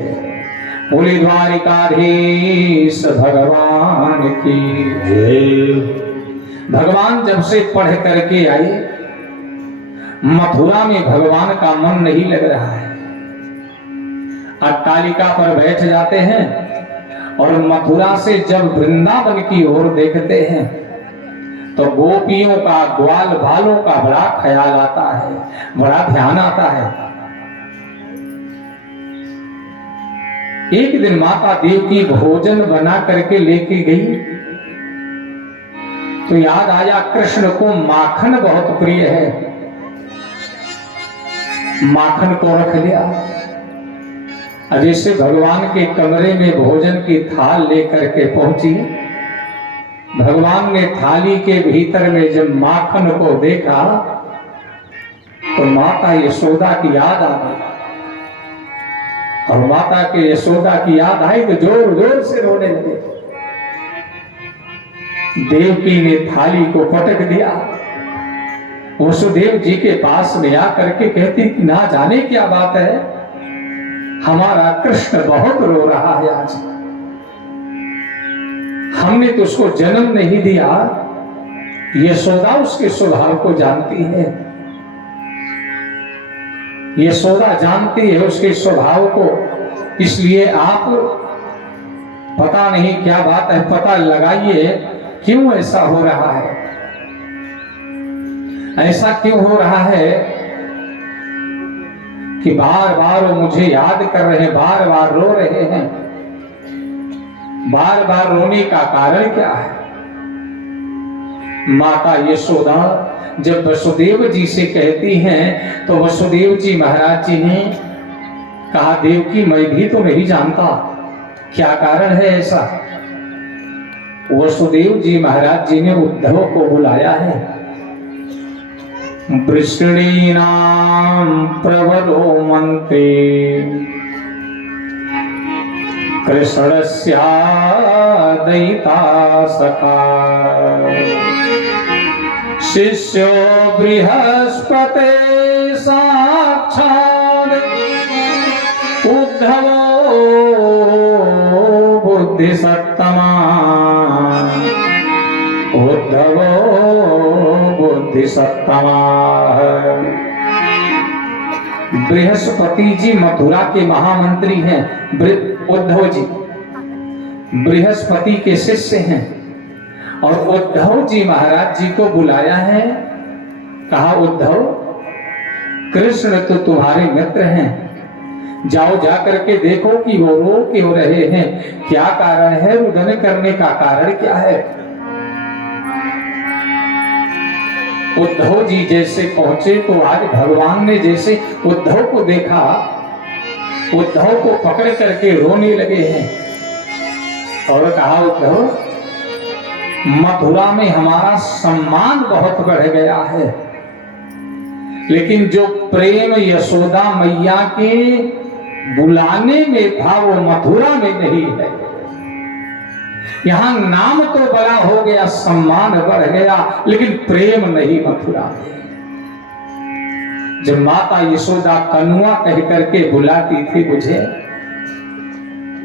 बोले द्वारिकाधीश भगवान की जय। भगवान जब से पढ़ करके आए, मथुरा में भगवान का मन नहीं लग रहा है। अट्टालिका पर बैठ जाते हैं और मथुरा से जब वृंदावन की ओर देखते हैं तो गोपियों का, ग्वाल बालों का बड़ा ख्याल आता है, बड़ा ध्यान आता है। एक दिन माता देवकी भोजन बना करके लेके गई तो याद आया कृष्ण को माखन बहुत प्रिय है, माखन को रख लिया। जैसे भगवान के कमरे में भोजन की थाल लेकर के पहुंची, भगवान ने थाली के भीतर में जब माखन को देखा तो माता यशोदा की याद आ गई, और माता के यशोदा की याद आई तो जोर जोर से रोने लगे। देवकी ने थाली को पटक दिया। वसुदेव जी के पास में आकर के कहती कि ना जाने क्या बात है, हमारा कृष्ण बहुत रो रहा है आज, हमने तो उसको जन्म नहीं दिया। यशोदा उसके स्वभाव को जानती है। यशोदा जानती है उसके स्वभाव को, इसलिए आप पता नहीं क्या बात है, पता लगाइए क्यों ऐसा हो रहा है। ऐसा क्यों हो रहा है कि बार बार वो मुझे याद कर रहे हैं, बार बार रो रहे हैं। बार बार रोने का कारण क्या है? माता यशोदा जब वसुदेव जी से कहती हैं तो वसुदेव जी महाराज जी ने कहा, देवकी मैं भी तो नहीं जानता क्या कारण है ऐसा। वसुदेव जी महाराज जी ने उद्धव को बुलाया है। वृष्णीनां प्रवरो मंत्री कृष्णस्या दयिता सखा शिष्यो बृहस्पते साक्षात् उद्धवो बुद्धिसत्तमा उद्धवो बुद्धिसत्तमा। बृहस्पति जी मथुरा के महामंत्री हैं। उद्धव जी बृहस्पति के शिष्य हैं और उद्धव जी महाराज जी को बुलाया है। कहा, उद्धव कृष्ण तो तुम्हारे मित्र हैं, जाओ जाकर के देखो कि वो रो क्यों रहे हैं, क्या कारण है, रुदन करने का कारण क्या है। उद्धव जी जैसे पहुंचे तो आज भगवान ने जैसे उद्धव को देखा, उद्धव को पकड़ करके रोने लगे हैं और कहा, उद्धव मथुरा में हमारा सम्मान बहुत बढ़ गया है, लेकिन जो प्रेम यशोदा मैया के बुलाने में था वो मथुरा में नहीं है। यहां नाम तो बड़ा हो गया, सम्मान बढ़ गया, लेकिन प्रेम नहीं मथुरा में। जब माता यशोदा कनुआ कह करके बुलाती थी मुझे,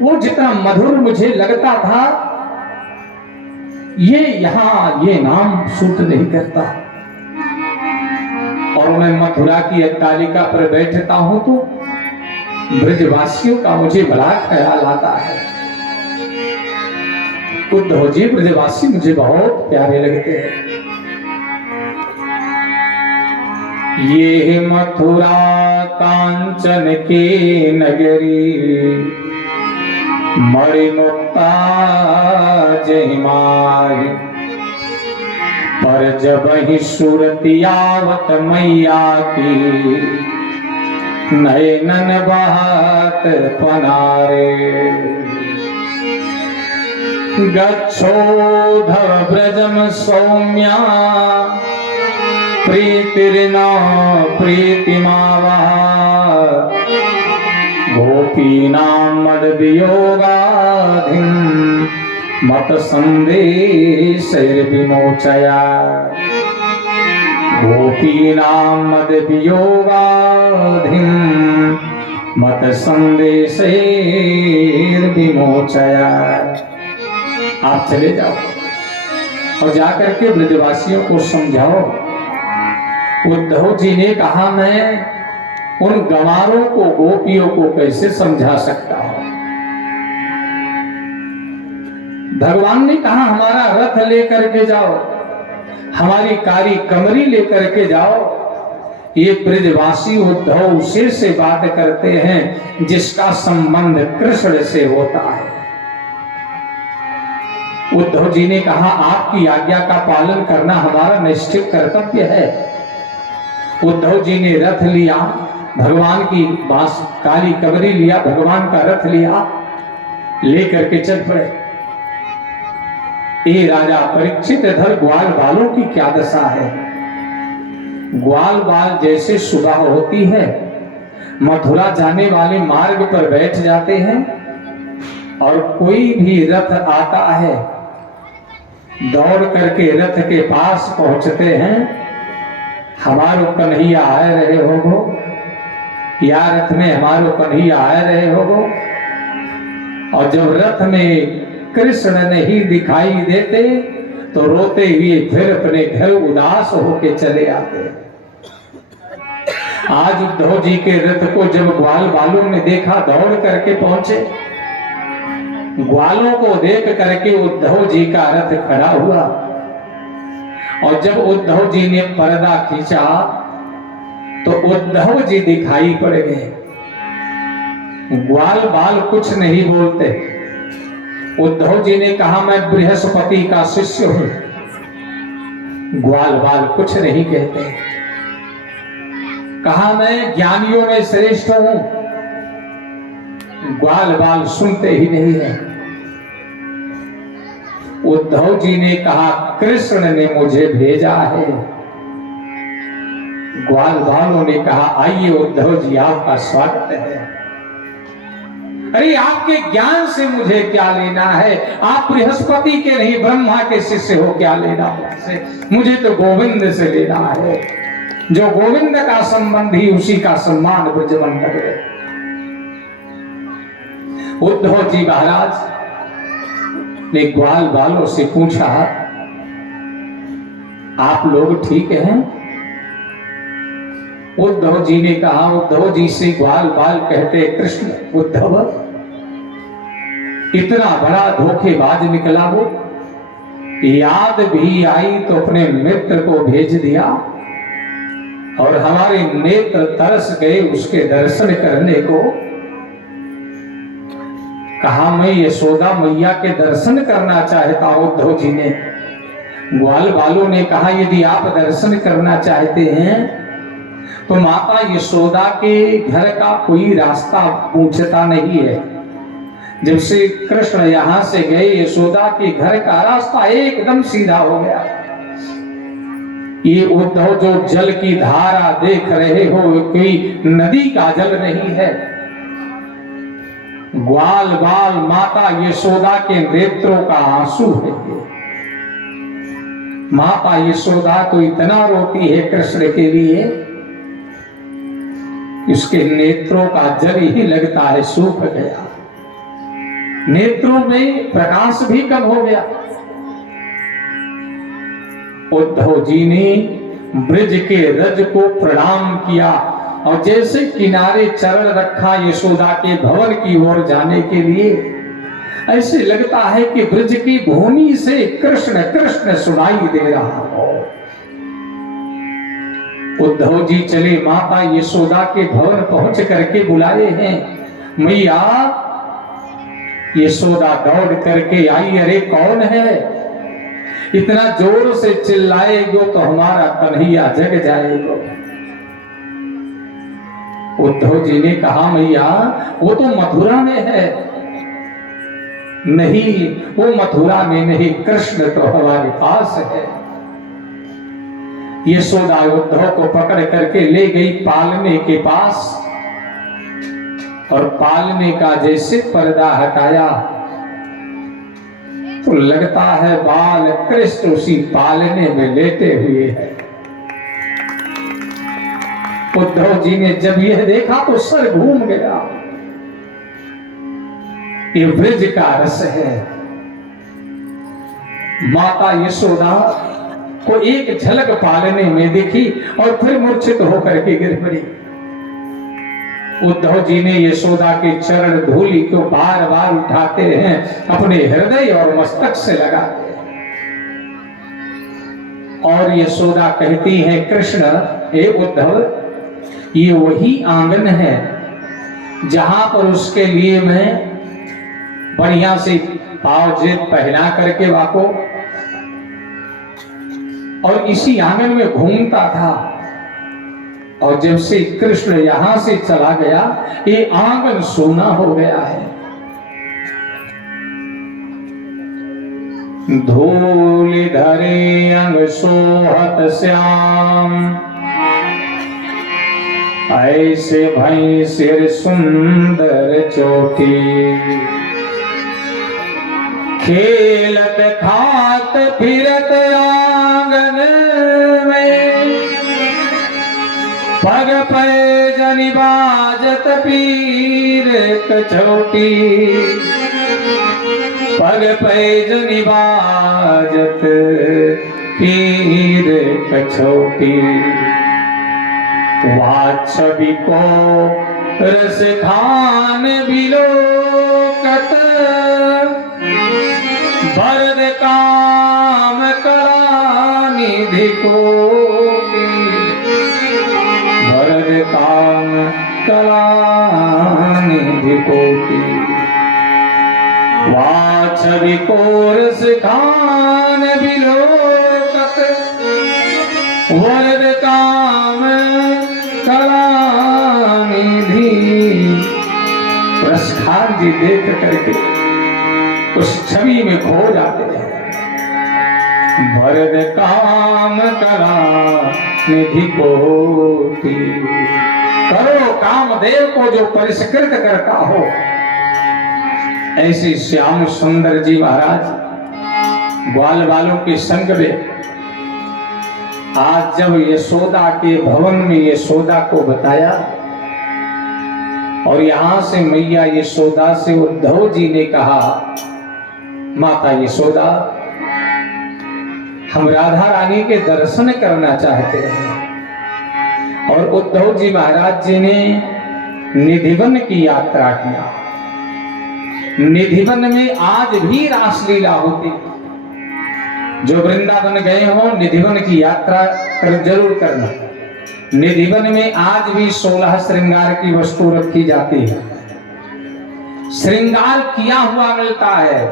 वो जितना मधुर मुझे लगता था, ये यहां ये नाम सूट नहीं करता। और मैं मथुरा की अट्टालिका पर बैठता हूं तो ब्रजवासियों का मुझे बड़ा ख्याल आता है। उद्धव जी ब्रजवासी मुझे बहुत प्यारे लगते हैं। ये मथुरा कांचन की नगरी मणिमुक्ता जहिमाय, पर जब ही सूरती आवत मैया की नयनन बहात पनारे। गच्छोधव ब्रजम सौम्या प्रीतिर्न प्रीतिमावा, गोपीनां मदवियोगाधिं मत संदेशैर्विमोचया। गोपीनां मदवियोगाधिं मत संदेशैर्विमोचया। आप चले जाओ और जाकर के ब्रजवासियों को समझाओ। उद्धव जी ने कहा, मैं उन गंवारों को गोपियों को कैसे समझा सकता हूं। भगवान ने कहा, हमारा रथ लेकर के जाओ, हमारी कारी कमरी लेकर के जाओ। ये ब्रजवासी उद्धव उसी से बात करते हैं जिसका संबंध कृष्ण से होता है। उद्धव जी ने कहा, आपकी आज्ञा का पालन करना हमारा निश्चित कर्तव्य है। उद्धव जी ने रथ लिया, भगवान की बांस काली कमरी लिया, भगवान का रथ लिया, लेकर के चल पड़े। ये राजा परीक्षित, इधर ग्वाल बालों की क्या दशा है। ग्वाल बाल जैसे सुबह होती है, मथुरा जाने वाले मार्ग पर बैठ जाते हैं और कोई भी रथ आता है, दौड़ करके रथ के पास पहुंचते हैं। हमारो कन्हैया आए रहे होगो, या रथ में हमारो कन्हैया आए रहे होगो। और जब रथ में कृष्ण नहीं दिखाई देते तो रोते हुए फिर अपने घर उदास होके चले आते। आज उद्धव जी के रथ को जब ग्वाल बालों ने देखा, दौड़ करके पहुंचे। ग्वालों को देख करके उद्धव जी का रथ खड़ा हुआ, और जब उद्धव जी ने पर्दा खींचा तो उद्धव जी दिखाई पड़ गए। ग्वाल बाल कुछ नहीं बोलते। उद्धव जी ने कहा, मैं बृहस्पति का शिष्य हूं। ग्वाल बाल कुछ नहीं कहते। कहा, मैं ज्ञानियों में श्रेष्ठ हूं। ग्वाल बाल सुनते ही नहीं है। उद्धव जी ने कहा, कृष्ण ने मुझे भेजा है। ग्वाल बालों ने कहा, आइए उद्धव जी, आपका स्वागत है। अरे आपके ज्ञान से मुझे क्या लेना है? आप बृहस्पति के नहीं, ब्रह्मा के शिष्य हो, क्या लेना है? मुझे तो गोविंद से लेना है। जो गोविंद का संबंधी, उसी का सम्मान ब्रजमंडल है। उद्धव जी महाराज ने ग्वाल बालों से पूछा, आप लोग ठीक हैं? उद्धव जी ने कहा, उद्धव जी से ग्वाल बाल कहते, कृष्ण उद्धव इतना बड़ा धोखेबाज निकला वो, याद भी आई तो अपने मित्र को भेज दिया, और हमारे नेत्र तरस गए उसके दर्शन करने को। कहा, मैं यशोदा मैया के दर्शन करना चाहता हूं। उद्धव जी ने, ग्वाल बालों ने कहा, यदि आप दर्शन करना चाहते हैं तो माता यशोदा के घर का कोई रास्ता पूछता नहीं है। जब से कृष्ण यहां से गए, यशोदा के घर का रास्ता एकदम सीधा हो गया। ये उद्धव जो जल की धारा देख रहे हो, कोई नदी का जल नहीं है। ग्वाल बाल माता यशोदा के नेत्रों का आंसू है। माता यशोदा तो इतना रोती है कृष्ण के लिए, उसके नेत्रों का जल ही लगता है सूख गया। नेत्रों में प्रकाश भी कम हो गया। उद्धव जी ने ब्रज के रज को प्रणाम किया, और जैसे किनारे चरण रखा यशोदा के भवन की ओर जाने के लिए, ऐसे लगता है कि ब्रज की भूमि से कृष्ण कृष्ण सुनाई दे रहा हो। उद्धव जी चले, माता यशोदा के भवन पहुंच करके बुलाए हैं, मैया। यशोदा दौड़ करके आई, अरे कौन है? इतना जोर से चिल्लाएगो तो हमारा कन्हैया जग जाएगा। उद्धव जी ने कहा, मैया वो तो मथुरा में है। नहीं, वो मथुरा में नहीं, कृष्ण तो हमारे पास है। यशोदा उद्धव को पकड़ करके ले गई पालने के पास, और पालने का जैसे पर्दा हटाया तो लगता है बाल कृष्ण उसी पालने में लेटे हुए हैं। उद्धव जी ने जब यह देखा तो सर घूम गया। ये ब्रज का रस है। माता यशोदा को एक झलक पालने में दिखी और फिर मूर्छित होकर के गिर पड़ी। उद्धव जी ने यशोदा के चरण धूलि को बार बार उठाते हैं, अपने हृदय और मस्तक से लगाते हैं, और यशोदा कहती है, कृष्ण हे उद्धव, ये वही आंगन है जहां पर उसके लिए मैं बढ़िया से पावजेब पहना करके वाको, और इसी आंगन में घूमता था। और जब से कृष्ण यहां से चला गया, ये आंगन सोना हो गया है। धूल धरे अंग सोहत श्याम, ऐसे भई सिर सुंदर चोटी। खेलत खात फिरत आंगन में, पग पैजनि बाजत पीर कछौटी। पग पैजनि बाजत पीर कछौटी। छवि को रस खान बिलोकत भरद काम कला निधि को भरद काम कला निधि को छवि को रस खान बिलोकत वरद काम कला निधि। रसखान जी देख करके उस छवि में खो जाते हैं। भरद काम कला निधि कोटि, करो कामदेव को जो परिष्कृत करता हो। ऐसे श्याम सुंदर जी महाराज ग्वाल बालों के संग में आज जब यशोदा के भवन में यशोदा को बताया और यहां से मैया यशोदा से उद्धव जी ने कहा, माता यशोदा हम राधा रानी के दर्शन करना चाहते हैं। और उद्धव जी महाराज जी ने निधिवन की यात्रा किया। निधिवन में आज भी रासलीला होती। जो वृंदावन गए हो निधिवन की यात्रा जरूर करना। निधिवन में आज भी 16 श्रृंगार की वस्तु रखी जाती है। श्रृंगार किया हुआ मिलता है,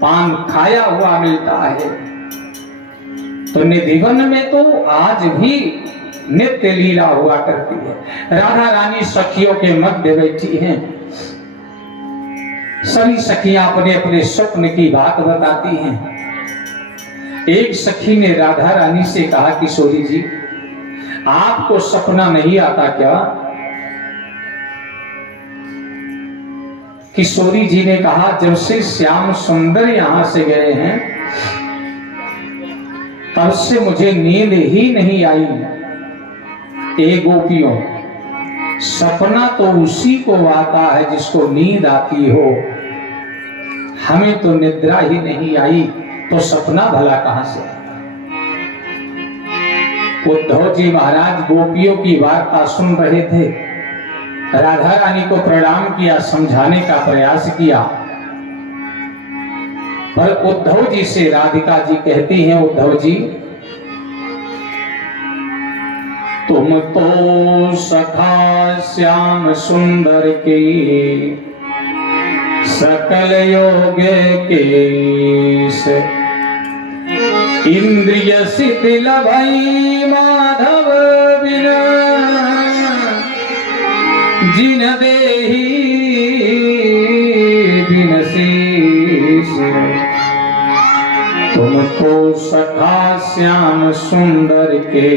पान खाया हुआ मिलता है। तो निधिवन में तो आज भी नित्य लीला हुआ करती है। राधा रानी सखियों के मध्य बैठी हैं। सभी सखियां अपने अपने स्वप्न की बात बताती हैं। एक सखी ने राधा रानी से कहा, किशोरी जी आपको सपना नहीं आता क्या? किशोरी जी ने कहा, जब से श्याम सुंदर यहां से गए हैं तब से मुझे नींद ही नहीं आई। ए गोपियों, सपना तो उसी को आता है जिसको नींद आती हो। हमें तो निद्रा ही नहीं आई तो सपना भला कहां से? उद्धव जी महाराज गोपियों की वार्ता सुन रहे थे। राधा रानी को प्रणाम किया, समझाने का प्रयास किया, पर उद्धव जी से राधिका जी कहती हैं, उद्धव जी तुम तो सखा श्याम सुंदर के सकल योग के से इंद्रिय शिथिल भई माधव बिना जिन देहि बिनसीस। तुमको सखा श्याम सुंदर के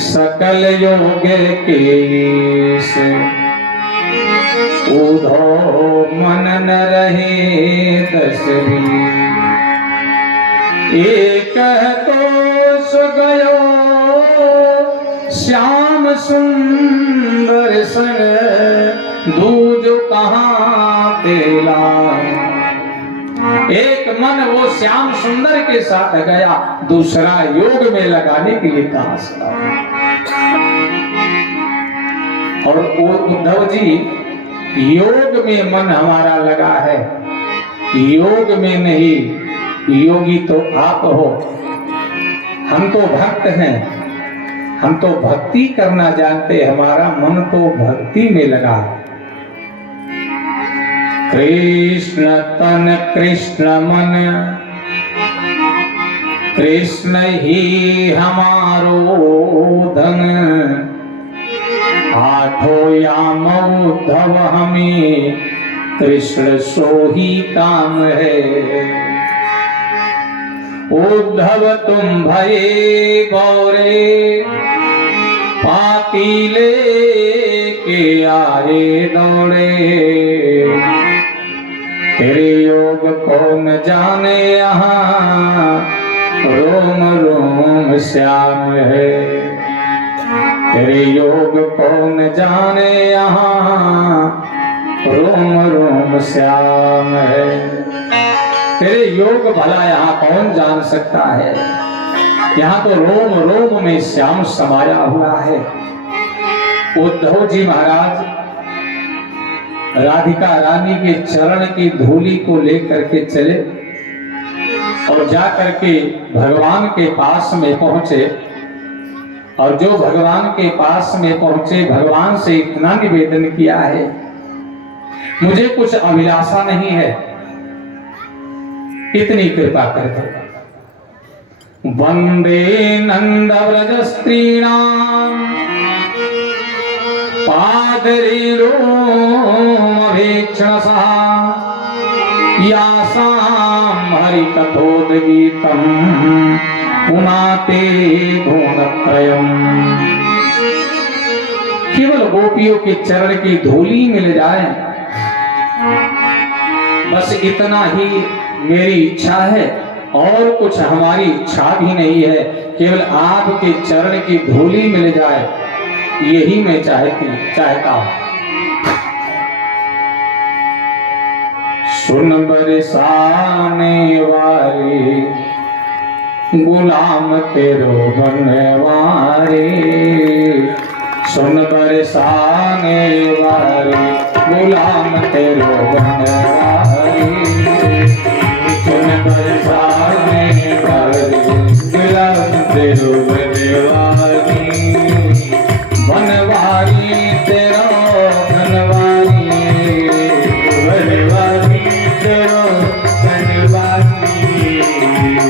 सकल योग के से उधो मन न रहे दसरी। एक तो सो गयो श्याम सुंदर सन, दूजो कहाँ तेला। एक मन वो श्याम सुंदर के साथ गया, दूसरा योग में लगाने के लिए कहां से लाया। और उद्धव जी योग में मन हमारा लगा है, योग में नहीं। योगी तो आप हो, हम तो भक्त हैं, हम तो भक्ति करना जानते। हमारा मन तो भक्ति में लगा। कृष्ण तन कृष्ण मन, कृष्ण ही हमारो धन। आठों याम उद्धव हमें कृष्ण सो ही काम है। उद्धव तुम भये गौरे पाती ले के आए दौड़े। तेरे योग कौन जाने यहाँ रोम रोम श्याम है। तेरे योग कौन जाने यहाँ रोम रोम श्याम है। तेरे योग भला यहाँ कौन जान सकता है। यहाँ तो रोम रोम में श्याम समाया हुआ है। उद्धव जी महाराज राधिका रानी के चरण की धूली को लेकर के चले और जाकर के भगवान के पास में पहुंचे। और जो भगवान के पास में पहुंचे, भगवान से इतना निवेदन किया है, मुझे कुछ अभिलाषा नहीं है, इतनी कृपा कर दो। वंदे नंद व्रज स्त्रीणाम पादरीलोमभीक्षणसा यासां हरिकथोद्गीतं पुनाते भुवनत्रयम्। केवल गोपियों के चरण की धूली मिल जाए, बस इतना ही मेरी इच्छा है, और कुछ हमारी इच्छा भी नहीं है। केवल आपके चरण की धूली मिल जाए, यही मैं चाहता हूं। सुन बरसाने वाले गुलाम तेरो बनवारे, सुन बरसाने वाले गुलाम तेरो बनवारे, सुन बरसाने वाले गुलाम तेरो बनवारे, बनवारी तेरो बनवारी, बनवारी तेरो बनवारी,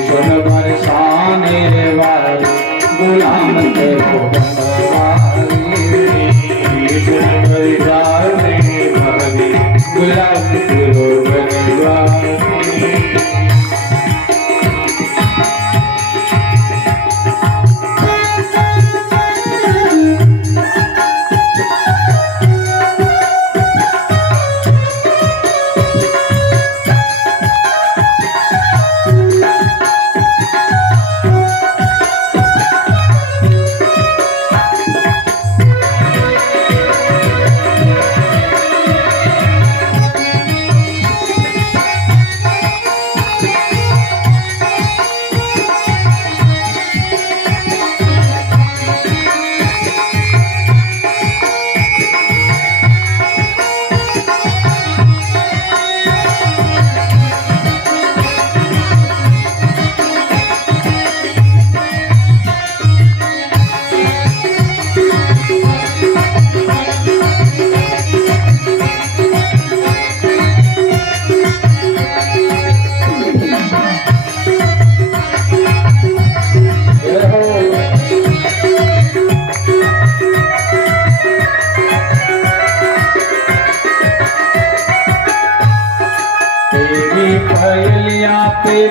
सुन बरसाने वाले गुलाम तेरो बनवारी, सुन बरसाने वाले गुलाम तेरो बनवारी।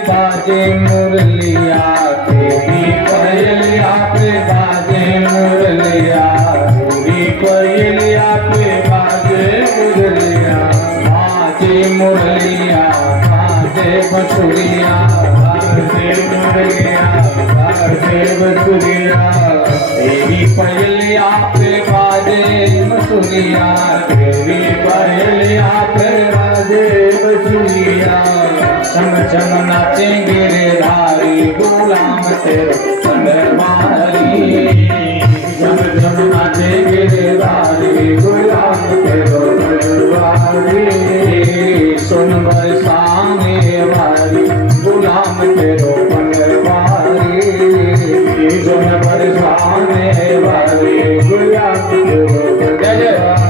बाजे मुरलिया, तेरी कोयलिया पे बाजे मुरलिया, तेरी कोयलिया पे बाजे मुरलिया, बाजे मुरलिया, बाजे बसुरिया, बाजे मुरलिया, बाजे बसुरिया, तेरी कोयलिया पे बाजे बसुरिया, तेरी कोयलिया पे बाजे बसुरिया, चम चम नाचे गिरधारी गुलाम तेरो बनवारी, चम चम नाचे गिरधारी गुलाम तेरो बनवारी, सुन बरसाने वाली गुलाम तेरो बनवारी, सुन बरसाने वाली गुलाम तेरो बनवारी।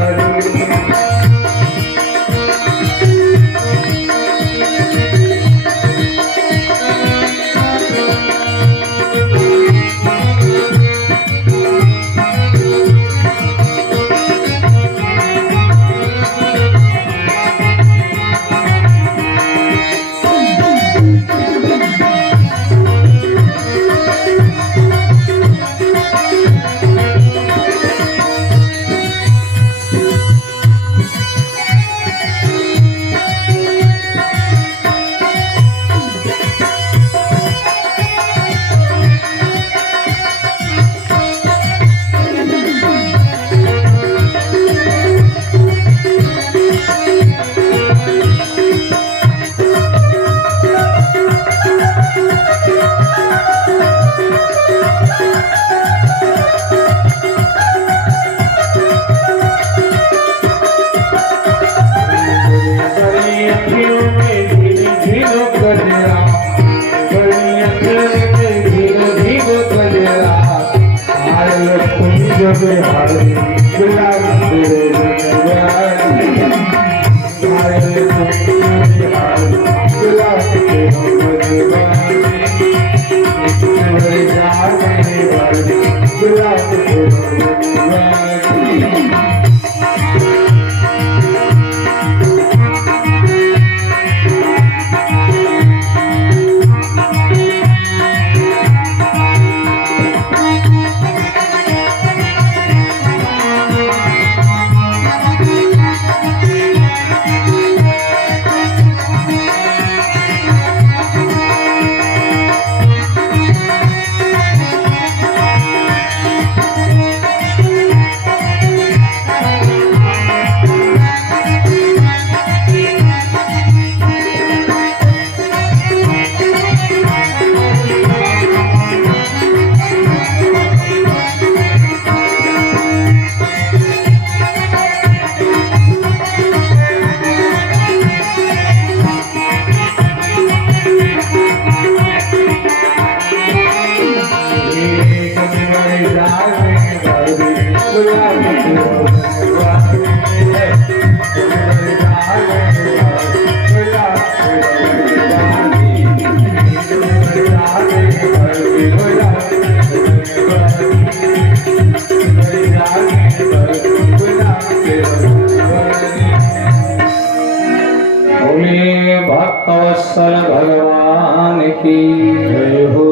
भक्तवत्सल भगवान की जय हो।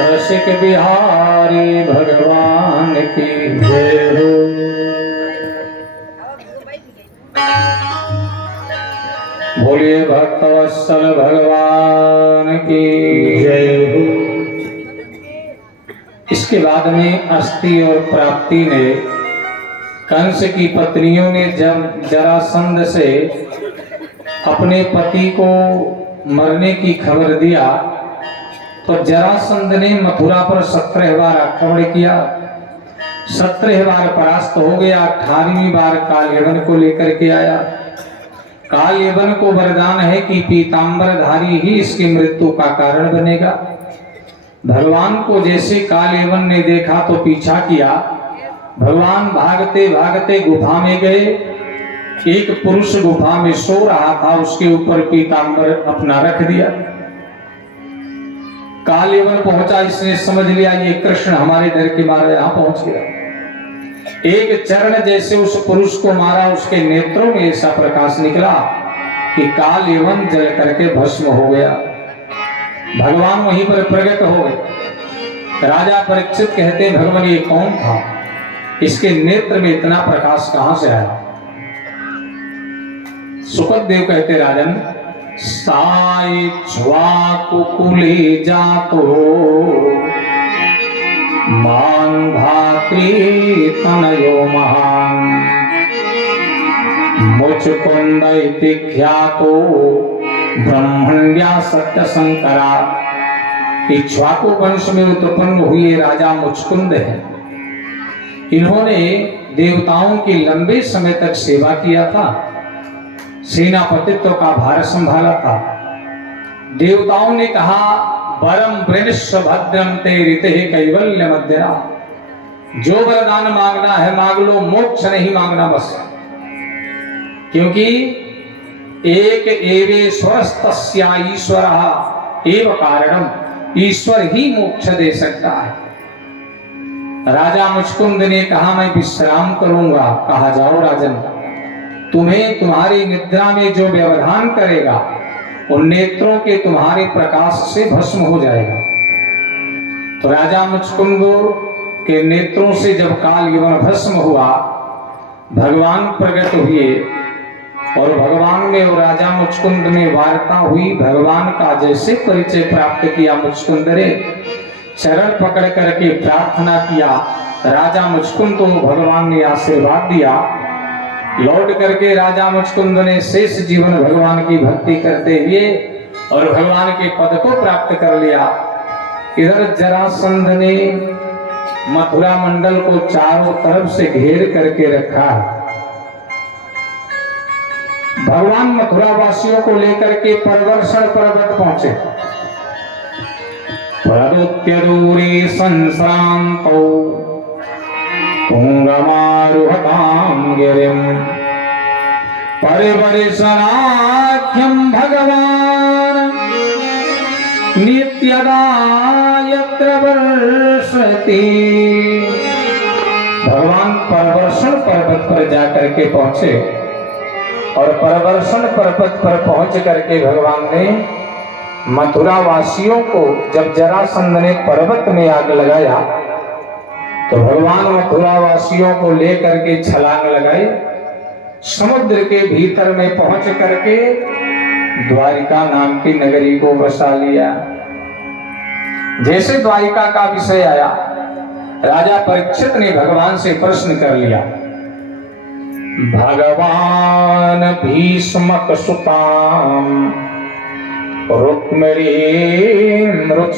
रसिक बिहारी भगवान की जय हो। बोलिए भक्तवत्सल भगवान की जय हो। इसके बाद में अस्ति और प्राप्ति ने कंस की पत्नियों ने जब जरासंध से अपने पति को मरने की खबर दिया तो जरासंध ने मथुरा पर 17 बार आक्रमण किया, 17 बार परास्त हो गया। 18वीं बार कालयवन को लेकर के आया। कालयवन को वरदान है कि पीतांबरधारी ही इसकी मृत्यु का कारण बनेगा। भगवान को जैसे कालयवन ने देखा तो पीछा किया। भगवान भागते भागते गुफा में गए। एक पुरुष गुफा में सो रहा था, उसके ऊपर पीतांबर अपना रख दिया। कालयवन पहुंचा, इसने समझ लिया ये कृष्ण हमारे डर के मारे यहां पहुंच गया। एक चरण जैसे उस पुरुष को मारा, उसके नेत्रों में ऐसा प्रकाश निकला कि कालयवन जल करके भस्म हो गया। भगवान वहीं पर प्रकट हो गए। राजा परीक्षित कहते हैं भगवान ये कौन था, इसके नेत्र में इतना प्रकाश कहां से आया। सुखदेव कहते राजन साई कुकुले जातो मान भात्री तनयो महान मुचकुंद इति ख्यातो ब्रह्मण्या सत्य शंकरा। इक्ष्वाकु वंश में उत्पन्न हुए राजा मुचकुंद है। इन्होंने देवताओं की लंबे समय तक सेवा किया था, सेनापतित्व का भार संभाला था। देवताओं ने कहा वरम वृणस्व भद्रम ते ऋते कैवल्य मध्यरा, जो वरदान मांगना है मांग लो, मोक्ष नहीं मांगना बस। क्योंकि एक एवेश्वरस्तस्या ईश्वरः एव कारणम, ईश्वर ही मोक्ष दे सकता है। राजा मुचकुंद ने कहा मैं विश्राम करूंगा। कहा जाओ राजन, तुम्हें तुम्हारी निद्रा में जो व्यवधान करेगा उन नेत्रों के तुम्हारे प्रकाश से भस्म हो जाएगा। तो राजा मुचकुंद के नेत्रों से जब कालयवन भस्म हुआ, भगवान प्रकट हुए और भगवान में और राजा मुचकुंद में वार्ता हुई। भगवान का जैसे परिचय प्राप्त किया मुचकुंद ने, चरण पकड़ करके प्रार्थना किया। राजा मुचकुंद को भगवान ने आशीर्वाद दिया। लौट करके राजा मुचकुंद ने शेष जीवन भगवान की भक्ति करते हुए और भगवान के पद को प्राप्त कर लिया। इधर जरासंध ने मथुरा मंडल को चारों तरफ से घेर करके रखा है। भगवान मथुरा वासियों को लेकर के परवर्षण पर्वत पहुंचे। प्रदुत्य दूरे संश्रांतो पुंगमारुहतां गिरिं परिवर्षणाख्यं भगवान् नित्यदा यत्र वर्षति। भगवान परवर्षण पर्वत पर जाकर के पहुंचे और परवर्षण पर्वत पर पहुंच करके भगवान ने मथुरा वासियों को, जब जरासंध ने पर्वत में आग लगाया तो भगवान मथुरा वासियों को लेकर के छलांग लगाई, समुद्र के भीतर में पहुंच करके द्वारिका नाम की नगरी को बसा लिया। जैसे द्वारिका का विषय आया, राजा परीक्षित ने भगवान से प्रश्न कर लिया, भगवान भीष्मक सुताम रुक्मिणी रुचि